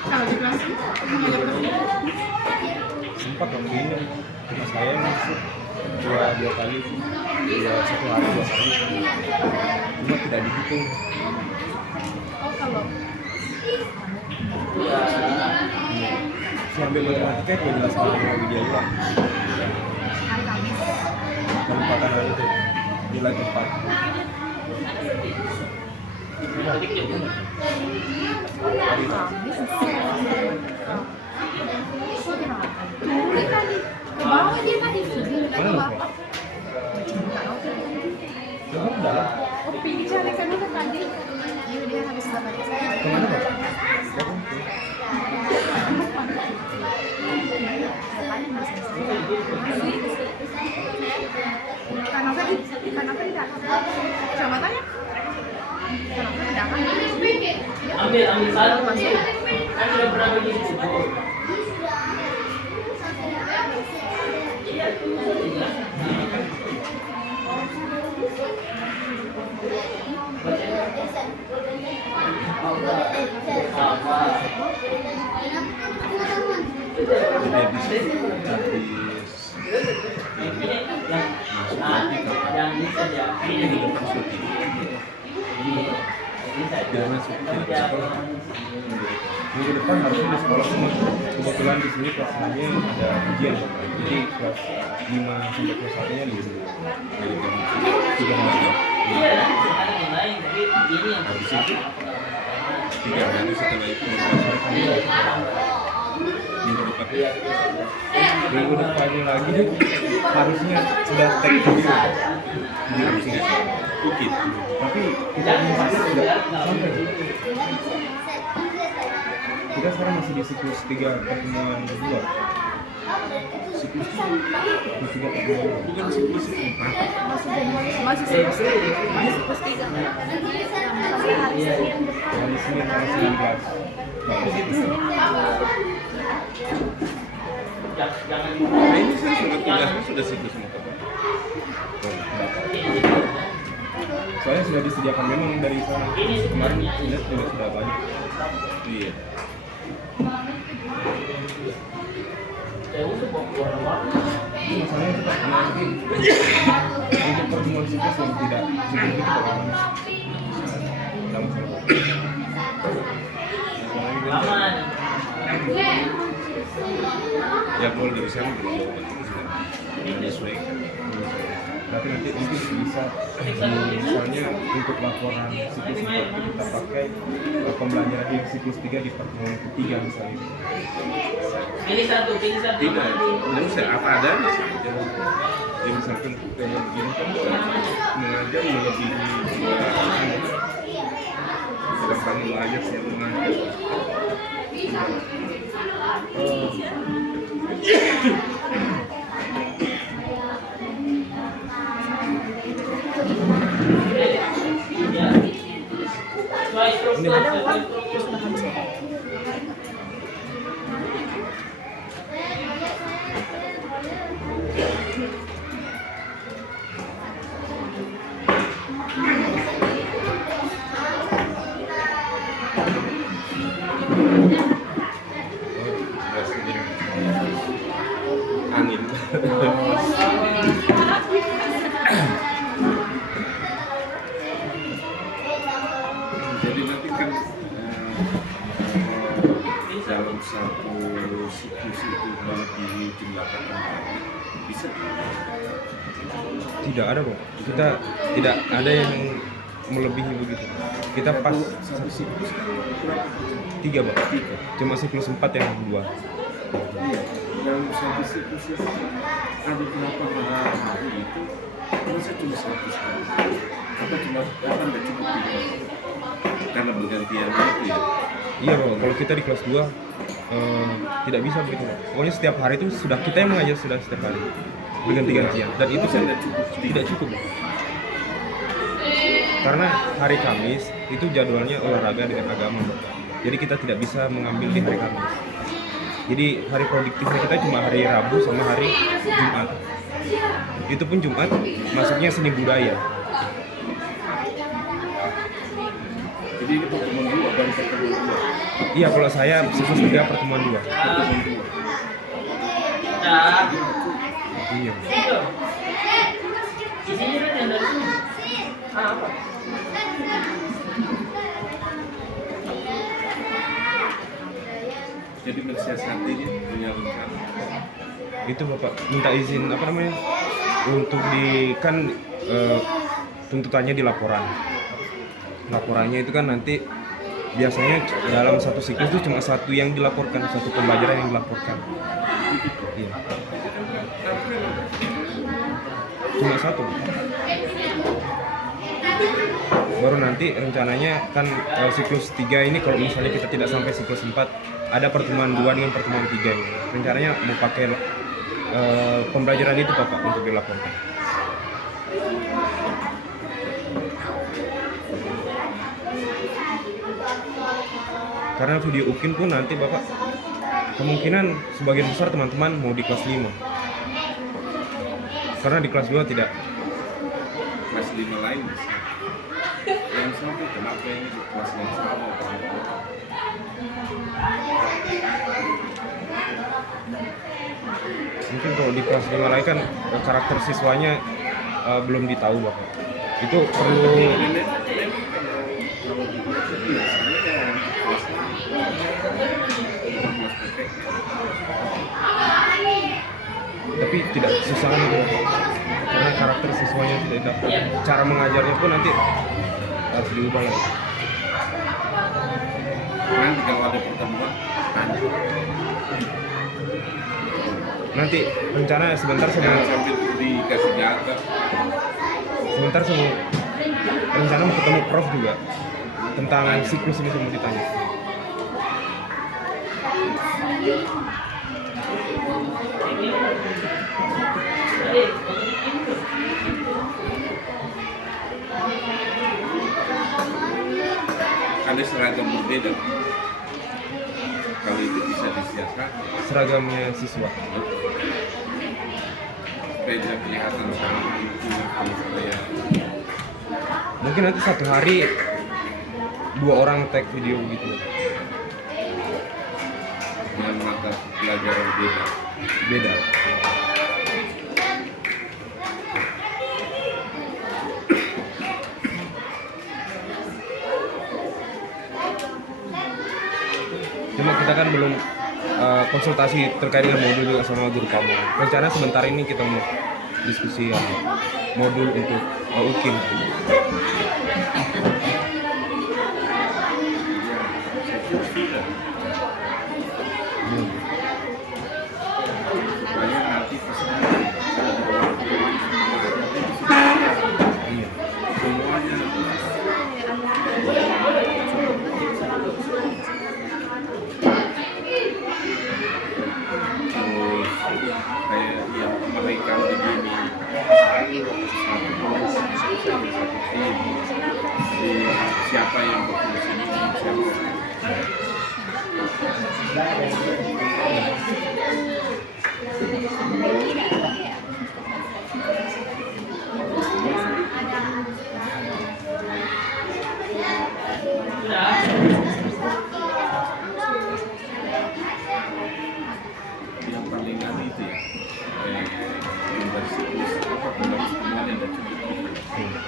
Kalau di kelas mengajar berapa? sempat waktu ini cuma saya yang masuk dua kali satu hari 2 kali cuma tidak dihitung. Oh kalau Si ambil matematika itu jelas kalau lagi dia ulang hari Kamis. penempatan hari itu nilai tempat. Turun tadi. Ke bawah dia tadi. Ke bawah. Memang dalam Oh, pergi carikan dulu tadi. Dia habis dapat. kemana Pak? Kenapa tidak? Coba tanya. Kenapa tidak? Ambil satu masuk. Kan sudah pernah bagi di situ. Iya tuh. Yang bisa ya. Minggu depan harusnya di sekolah semua. Kebetulan di sini pelaksanaannya ada ujian, jadi kelas 5 sampai kelas 1-nya di sini. Dari jam 3 malam. Iya, sekarang yang lain, tapi ini yang Habis itu 3 hari setelah itu minggu depannya lagi harusnya sudah take video. Harusnya ukit, tapi kita tidak sampai. Kita sekarang masih di siklus 3 pertemuan kedua. Siklus 3 pertemuan bukan siklus 4. Masih siklus 3. Hari Senin tanggal 19. Bagus itu. Nah, ini saya sudah tugasnya sudah siklus 4. Soalnya sudah disediakan memang dari sana. Kemarin sudah banyak. Iya. Masalahnya kita nanti untuk pertemuan siklus yang tidak cukup itu kalau aman. ya kalau dari sana jawaban itu sudah menyesuaikan. Tapi nanti bisa misalnya untuk laporan siklus 4 kita pakai pembelajaran yang siklus 3 di pertemuan ketiga misalnya. Pilih satu. Tidak, tidak usah apa adanya saja. Ya misalkan kayak begini kan mengajar melebihi sedang kamu mengajar saya mengajar. Angin. Jadi nanti kan dalam satu siklus itu melebihi jumlah pertemuan bisa tidak ada kok. Kita tidak ada yang melebihi begitu. Kita pas satu siklus 3 Bang. Cuma siklus 4 yang 2. Iya, dalam satu siklus itu ada berapa hari itu masa cuma 100 hari. Apa cuma akan tidak cukup karena bergantian itu ya. Iya Bang, kalau kita di kelas 2 tidak bisa begitu. Pokoknya setiap hari itu sudah kita yang mengajar sudah setiap hari berganti-gantian dan itu tidak cukup. Karena hari Kamis itu jadwalnya olahraga dengan agama. Jadi kita tidak bisa mengambil di hari Kamis. Jadi hari produktifnya kita cuma hari Rabu sama hari Jumat. Itu pun Jumat masuknya seni budaya. Jadi ini pertemuan dua, baru pertemuan dua. Iya, kalau saya siklus 3 pertemuan 2. Nah, Iya. itu. Isinya kan yang dari sini. Apa? Jadi mensiasati ini punya rencana. Itu Bapak minta izin apa namanya? Untuk di kan tuntutannya di laporan. Laporannya itu kan nanti biasanya dalam satu siklus itu cuma satu yang dilaporkan, satu pembelajaran yang dilaporkan. Iya. Cuma satu. Baru nanti rencananya kan siklus 3 ini kalau misalnya kita tidak sampai siklus 4 ada pertemuan 2 dengan pertemuan 3 ini. Rencananya mau pakai pembelajaran itu Bapak untuk dilaporkan. Karena video UKIN pun nanti Bapak kemungkinan sebagian besar teman-teman mau di kelas 5. Karena di kelas 2 tidak. Kelas 5 lain bisa. Yang sampai kenapa ini di kelas yang sama? Mungkin kalau di kelas 5 lain kan karakter siswanya belum ditahu Bapak. Itu perlu tapi tidak susah itu Bapak. Karena karakter siswanya tidak dapat. Cara mengajarnya pun nanti harus diubah lagi. Nanti kalau ada pertemuan, tanya. Nanti rencana sebentar Jangan sama sambil dikasih data. sebentar sama rencana mau ketemu Prof juga tentang siklus ini semua ditanya. Ada seragam berbeda. Kalau itu bisa disiasat, Seragamnya siswa. supaya tidak kelihatan sama itu kalau saya Mungkin nanti satu hari 2 orang tag video gitu. dengan mata pelajaran beda. Beda. Cuma kita kan belum konsultasi terkait dengan modul juga sama guru kamu. Rencana sebentar ini kita mau diskusi modul untuk UKIN. Banyak nanti pasti Iya. semuanya terus kayak yang mereka begini satu kelompok satu tim. Jadi siapa yang berfungsi ini siapa yang paling nanti itu ya jumlah siklus apa jumlah pertemuan yang ada cukup.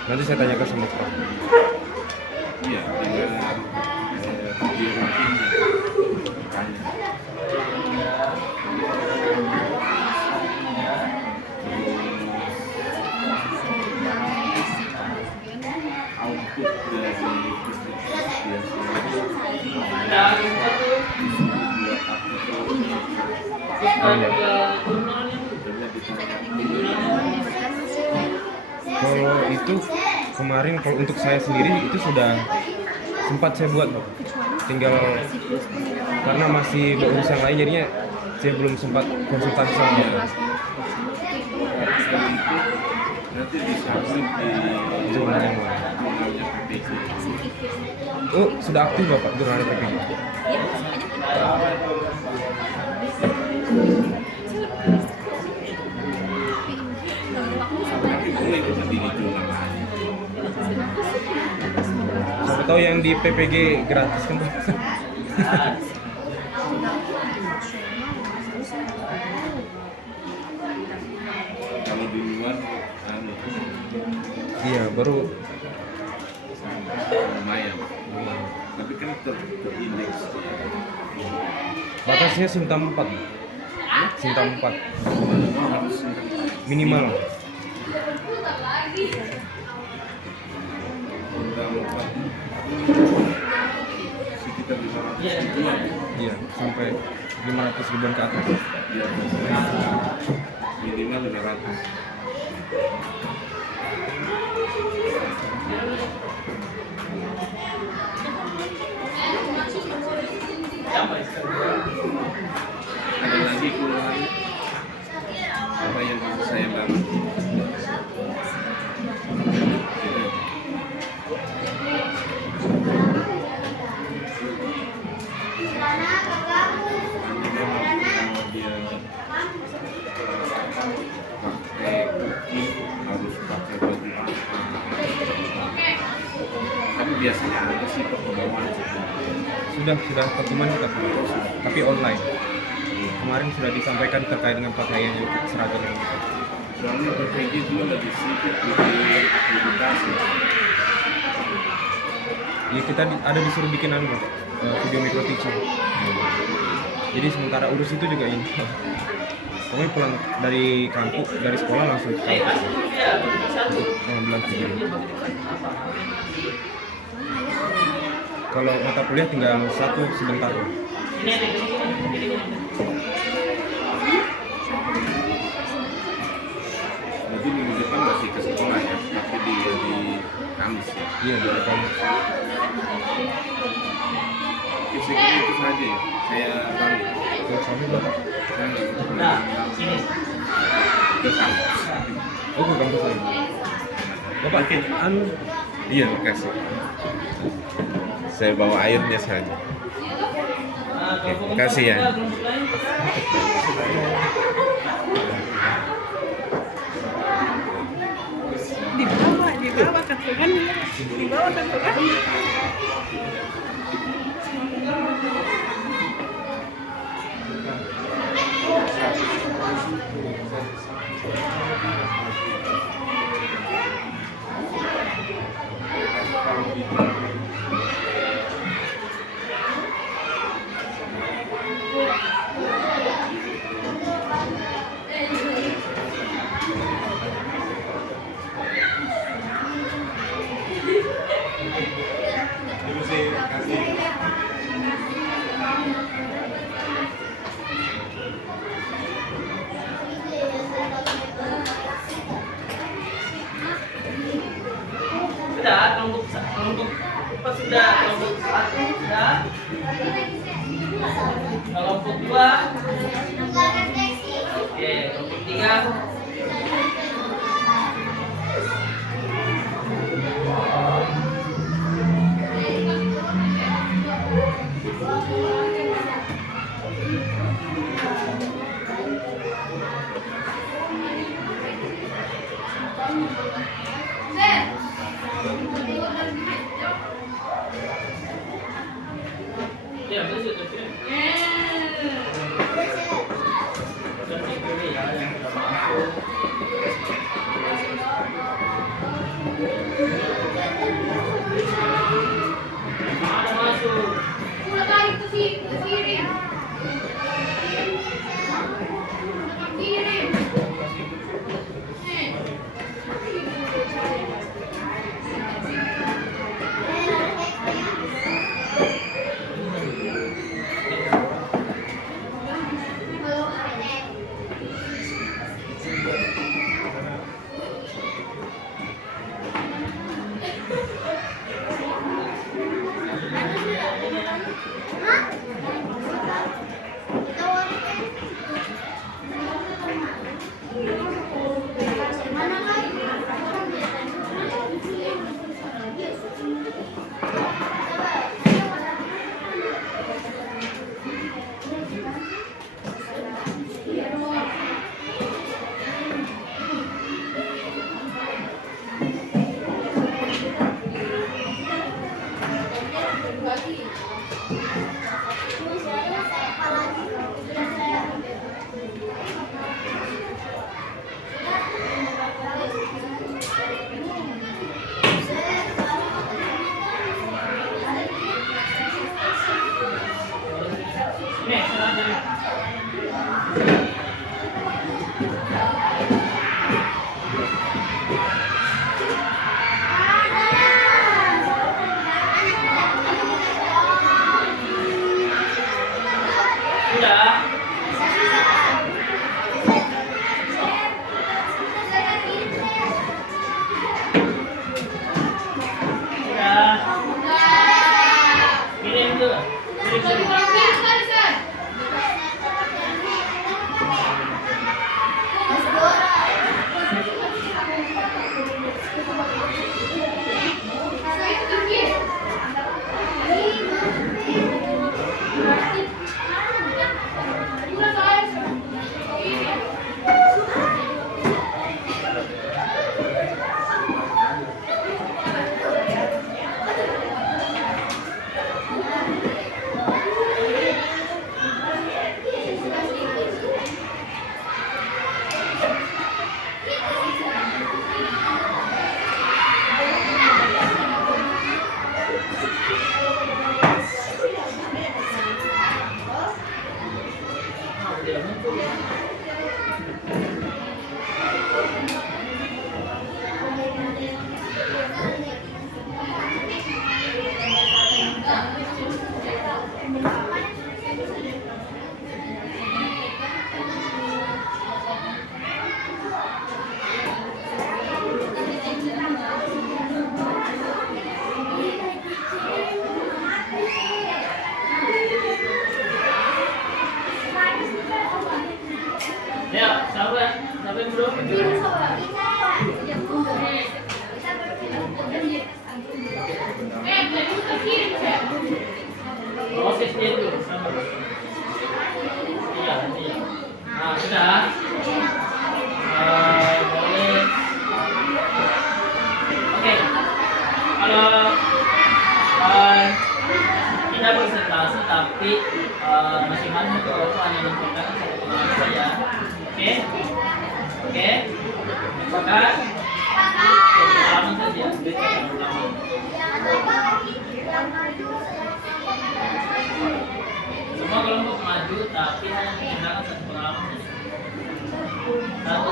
Nanti saya tanyakan sama Prof. Iya, dengan video rutinnya. Tanya. Output dari biasanya buat artikel Kalau itu kemarin kalau untuk saya sendiri itu sudah sempat saya buat Pak. Tinggal karena masih berurusan lain jadinya saya belum sempat konsultasi sama Bapak. nanti disubmit di Jurnal yang lain. jurnalnya PPG. Oh, sudah aktif Bapak jurnal PPG. Tapi boleh kita dijual namanya. Siapa tahu yang di PPG gratis kan Pak? Kalau di luar, Iya, baru lumayan. Tapi kan terindeks ya. batasnya Sinta 4. Sinta 4 Harus minimal. udah lupa. Sekitar 500 ribuan. Iya, sampai 500 ribuan ke atas. Ya, minimal 500. Ada lagi kurang apa yang bisa saya bantu? Harus pakai baju tapi biasanya ada sih pertemuan Sudah pertemuan kita, tapi online. Kemarin sudah disampaikan terkait dengan pakaian seragam yang kita. soalnya PPG juga lagi sibuk bikin akreditasi. Ya kita ada disuruh bikin video micro teaching. Jadi sementara urus itu juga ini. Pokoknya pulang dari kampus, dari sekolah langsung ke kampus. Bilang video. Kalau mata kuliah tinggal satu sebentar. Jadi minggu depan masih ke sekolah ya, tapi di Kamis ya. Iya, dari kampus. Kira-kira itu saja ya. Saya balik. Kalau kamu berapa? Nah, ini Ke kampus. Oh, ke kampus lagi. Bapak, Iya, makasih. Saya bawa airnya saja. kelompok Kasih ya. empat, kelompok lain. Di bawah kantongan, di bawah kantongan. Sudah, kelompok apa sudah, kelompok 1 sudah, kelompok 2, oke, kelompok 3. Ya, betul betul. Dan ini ya yang sudah masuk. Ada masuk. tapi masing-masing kelompok hanya menentukan satu pengalaman saja. Oke? Oke? Apakah pengalaman saja? Berikan pengalaman. Semua kelompok maju tapi hanya mengenalkan satu pengalaman saja. Satu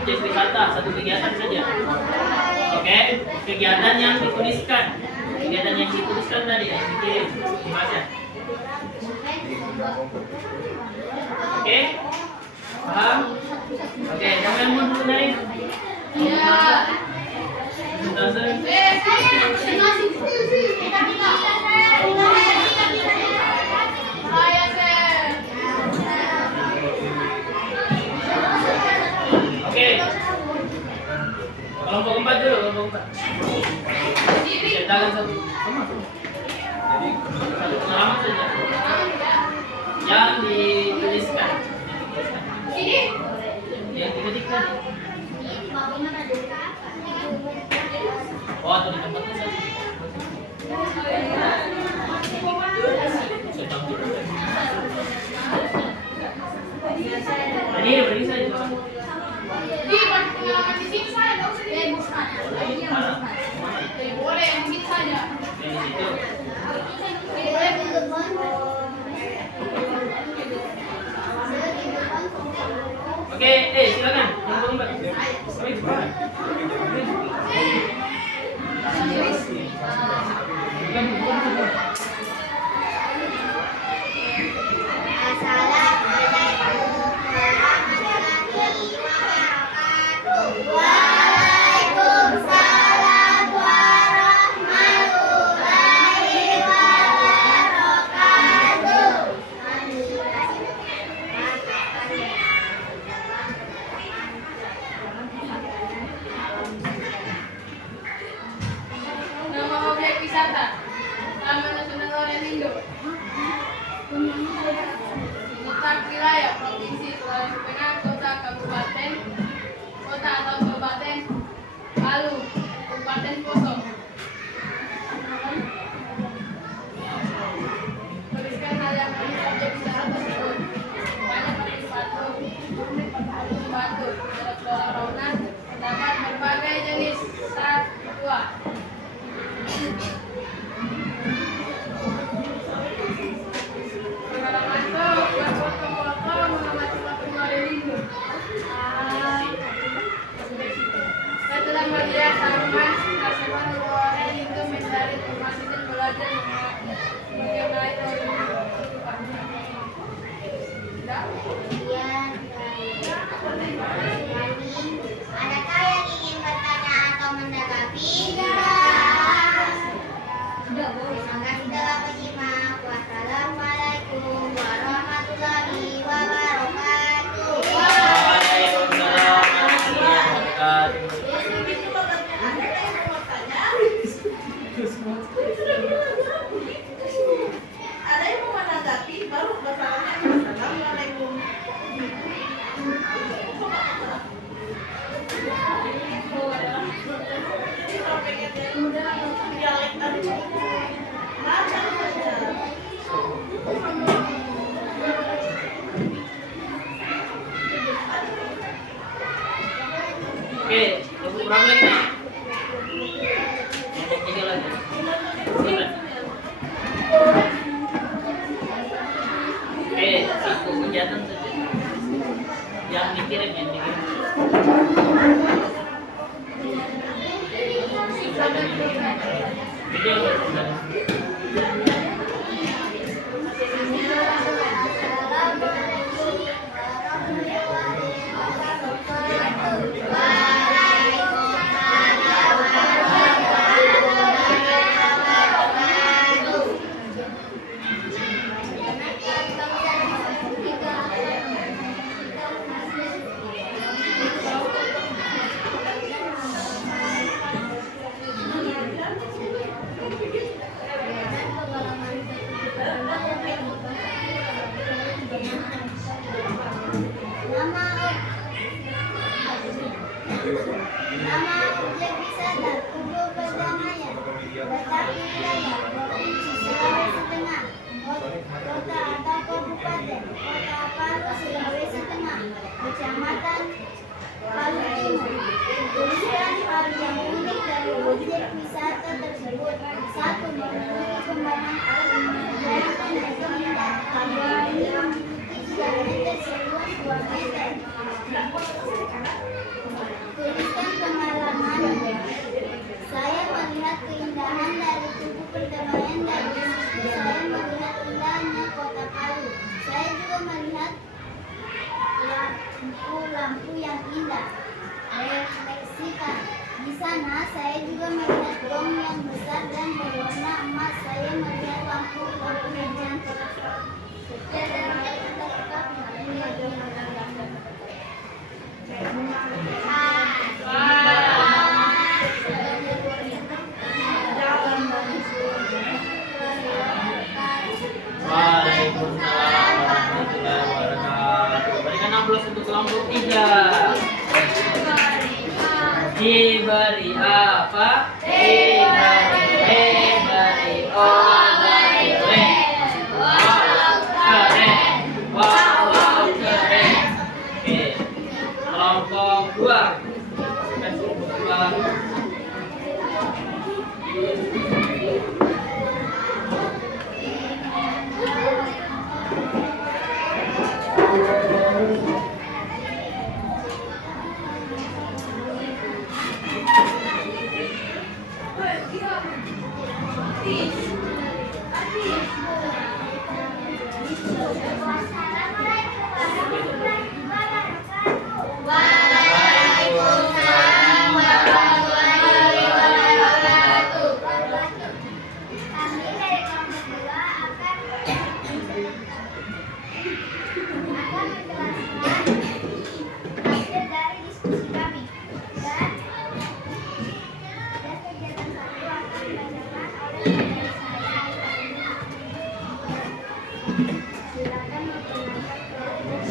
objek wisata, satu kegiatan saja. Oke, kegiatan yang dituliskan tadi yang dikirim dibaca. Oke, paham? Oke, kamu yang mau dulu naik? Iya. Oke, kelompok keempat dulu, kelompok keempat. Cetakan satu, sama. Jadi satu pengalaman saja yang dituliskan. Yang diketik tadi. Oh, atau di tempatnya saja. Tadi pergi saja. Boleh, mungkin saja. Di situ. Oke, silakan. Waalaikumsalam warahmatullahi wabarakatuh. Nama objek wisata Taman Nasional Lorenindo. Letak wilayah Provinsi Sulawesi Tengah, kota kabupaten, kota atau kabupaten Palu, Kabupaten Poso. Tuliskan hal yang menjadi objek wisata tersebut. Banyak pakai batu, flora fauna, terdapat berbagai jenis satwa. Pengalamanku berfoto-foto mengamati waktu Lorenindo. Saya telah melihat Taman Nasional Lorenindo mencari informasi dan belajar mengenai Lorenindo. Adakah yang ingin bertanya atau menanggapi? Terima kasih telah menyimak. Wassalamualaikum warahmatullahi wabarakatuh. Waalaikumsalam warahmatullahi wabarakatuh. Ada yang mau menanggapi baru masalahnya. Assalamualaikum. Oke, berapa lagi nih? Kelompok tiga lagi. Silakan. Oke, satu kegiatan saja. Yang dikirim. Video. Nama objek wisata Tugu Perdamaian, letak wilayah Provinsi Sulawesi Tengah, Kota atau kabupaten. Kota Palu, Sulawesi Tengah. Kecamatan Palu Timur. Tuliskan hal yang unik dari objek wisata tersebut. 1. Memiliki kembangan alam dan indah. Gua ini memiliki 3 meter seluas 2 meter. Tuliskan pengalaman. Saya melihat keindahan dari tubuh perdamaian dan saya melihat indahnya kota Palu. Saya juga melihat lampu-lampu yang indah. Refleksikan. Di sana saya juga melihat gong yang besar dan berwarna emas. Saya melihat lampu-lampu yang cantik. Waalaikumsalam warahmatullahi wabarakatuh. Berikan aplaus untuk kelompok 3. Diberi apa? Diberi we. Wow, keren. Wow, keren. Oke. Kelompok 2. Kelompok 2. Waalaikumsalam warahmatullahi wabarakatuh. Kami dari kelompok 2 akan menjelaskan hasil dari diskusi kami dan kegiatan satu akan dibacakan oleh materi saya. Silakan memperkenalkan kelompok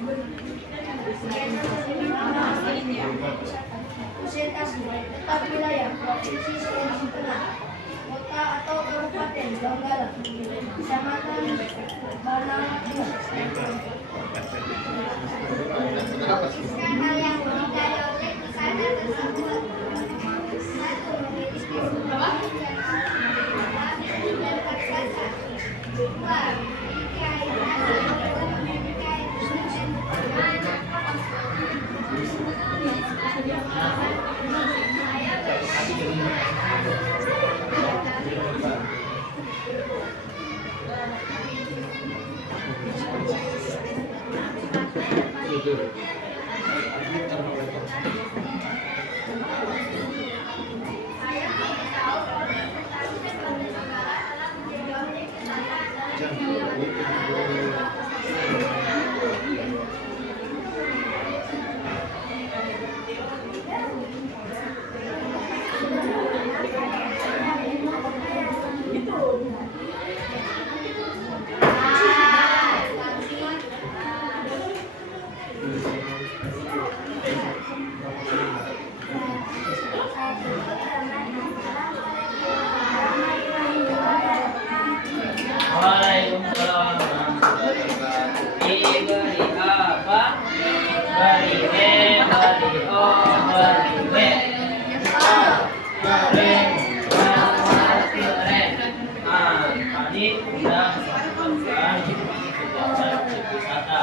dan Donggala, Kecamatan Banangatuna. Hal yang unik dari objek wisata tersebut, satu, memiliki sebuah dan raksasa. Dua, memiliki air tanah dan memiliki air Waalaikumsalam warahmatullahi wabarakatuh. Beri apa? Beri beri beri tadi sudah melakukan kegiatan wisata.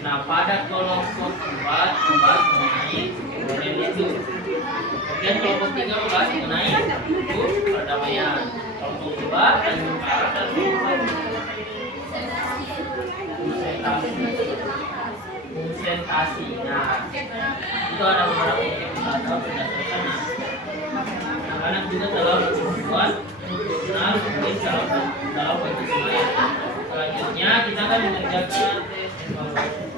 Nah, pada kelompok 4 membahas mengenai kebudayaan itu. Kemudian kelompok 3 membahas mengenai perdamaian. Kelompok 2 dan konsentrasi. Nah, itu ada beberapa wisata berdasarkan anak-anak juga telah membuat kenal mungkin dalam bentuk semuanya. Selanjutnya kita akan mengerjakan tes evaluasi.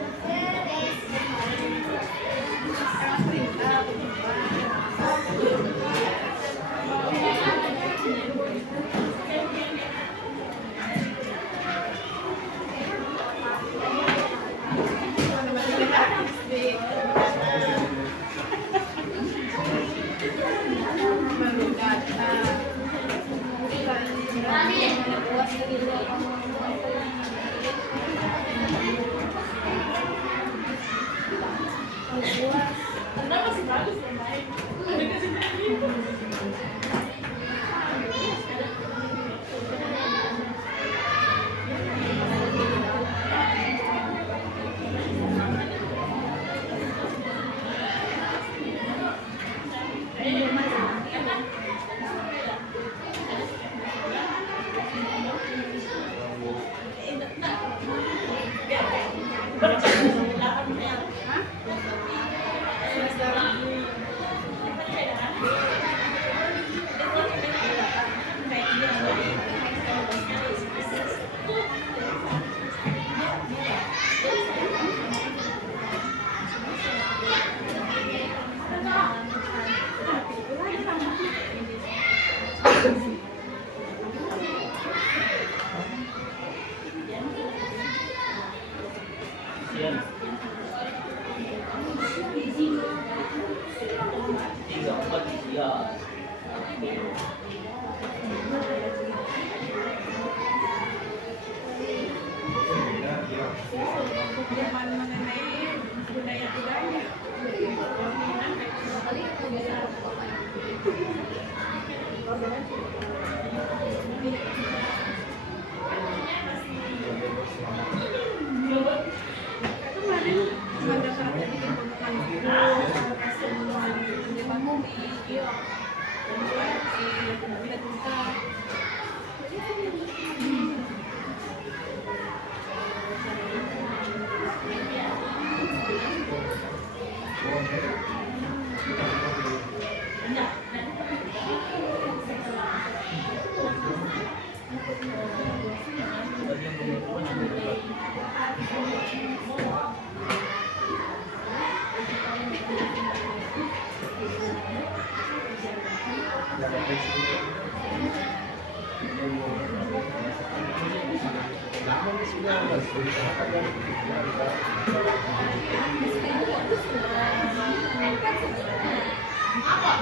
Apa?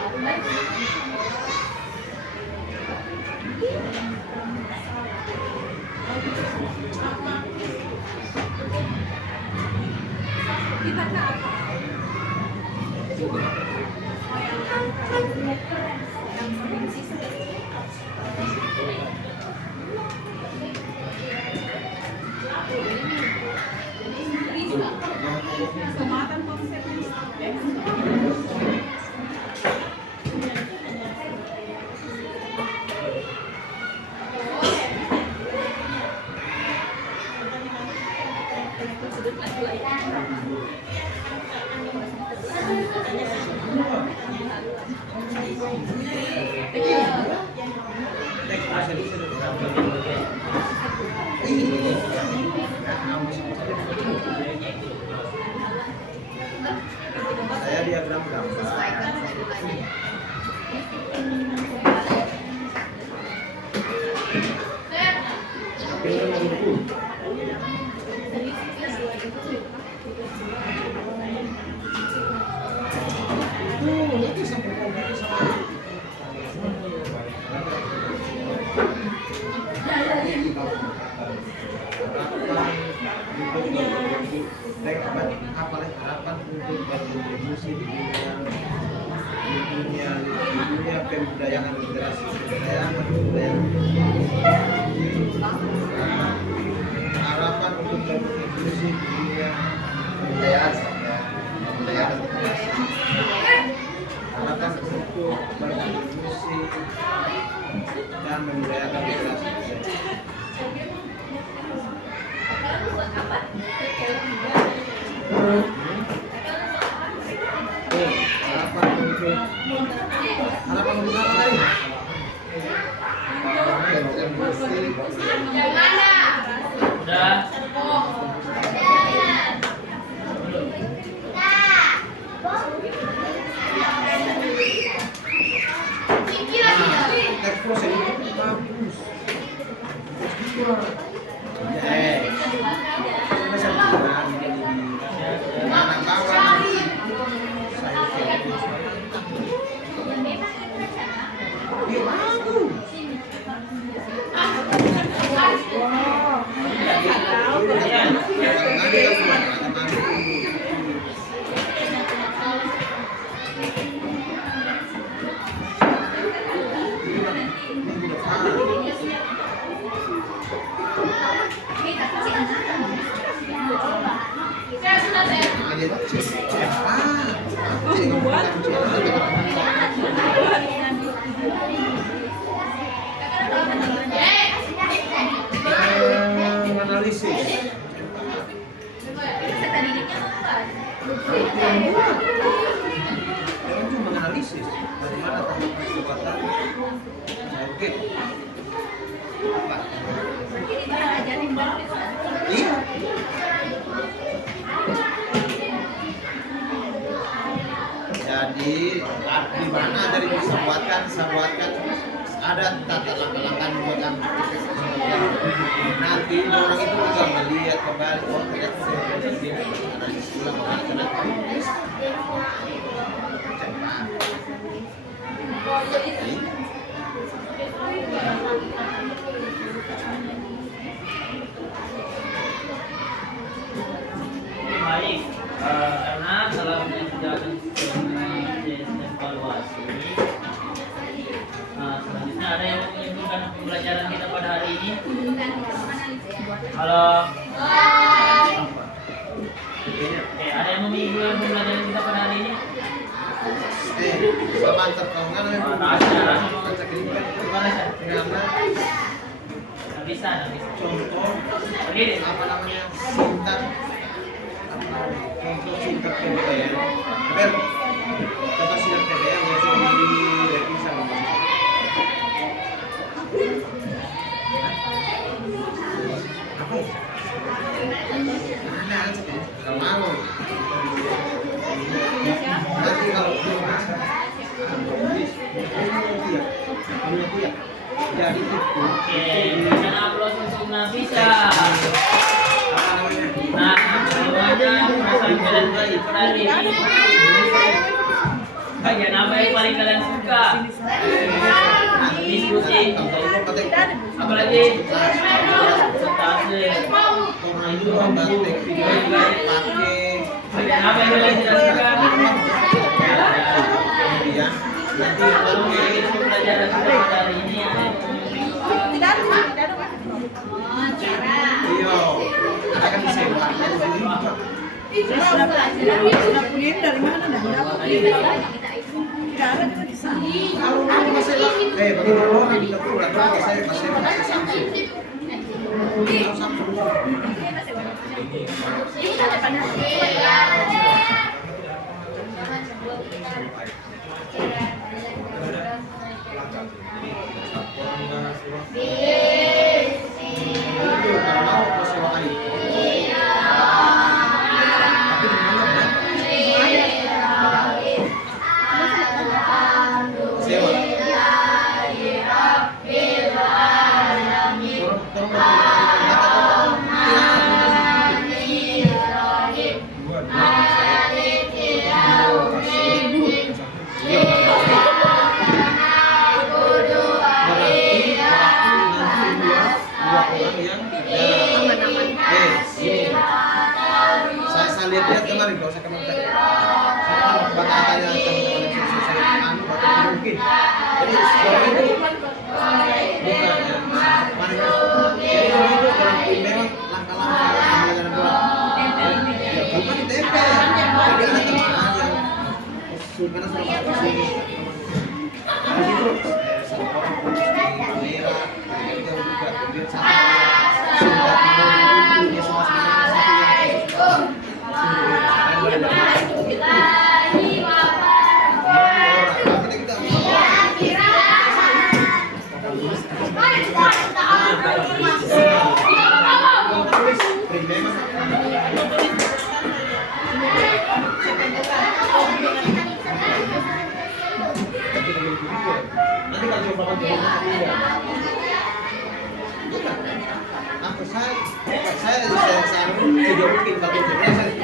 Kita ke apa? Yang provinsi kecamatan konsepnya. Saya diagram gambar. Harapan untuk berkontribusi di dunia pembudayaan literasi kebudayaan. Harapan untuk berkontribusi di dunia kebudayaan literasi. Harapan untuk berkontribusi dan membudayakan literasi kebudayaan. Harapan untuk apa tadi? Udah. Teks proses itu bagus. Analisis. Jangan cuma menganalisis dari mana tanggapan kekuatan oke apa? Iya. Jadi di mana dari bisa buatkan ada tata langkah-langkah buatan nanti orang itu juga melihat kembali oh ternyata analisis ulang ternyata Baik, karena dalam menjalankan evaluasi, selanjutnya ada yang mau menyimpulkan pembelajaran kita pada hari ini? Halo. Oke, ada yang mau menyimpulkan pembelajaran kita pada hari ini? Sama terkongan Nggak bisa. contoh Berdiri. apa namanya singkat contoh singkat PBN contoh singkat PBN yang sudah direvisi sama apa ya? Ada mau nanti kalau jadi itu Oke, dan upload untuk Nafisa. apa namanya? Nah, semuanya perasaan kalian pada hari ini. Bagian apa yang paling kalian suka? Diskusi. Apalagi? Presentasi. Orang itu batik pakai Apa yang boleh dijelaskan? kemudian nanti Kalau itu pelajaran kita hari ini ada Tidak ada. iya ada kan disewa Sudah punya ini dari mana? Dari apa? Tidak ada juga di sana. kalau mau masih bagi orang di dapur lah saya pakai Samsung. Samsung. Itu kalau mau sewa kali. Tapi di mana Bang? Sewa. Saya lihat kemarin kalau saya kemarin saya tanya teman-teman yang saya mungkin jadi sejauh ini bukan ya kemarin jadi itu berarti memang langkah-langkah pembelajaran bola bukan di TP jadi ada teman yang karena sudah masuk ke sini di situ kamera juga kemudian satu sudah dia semua nanti kalau coba saya tidak mungkin kalau saya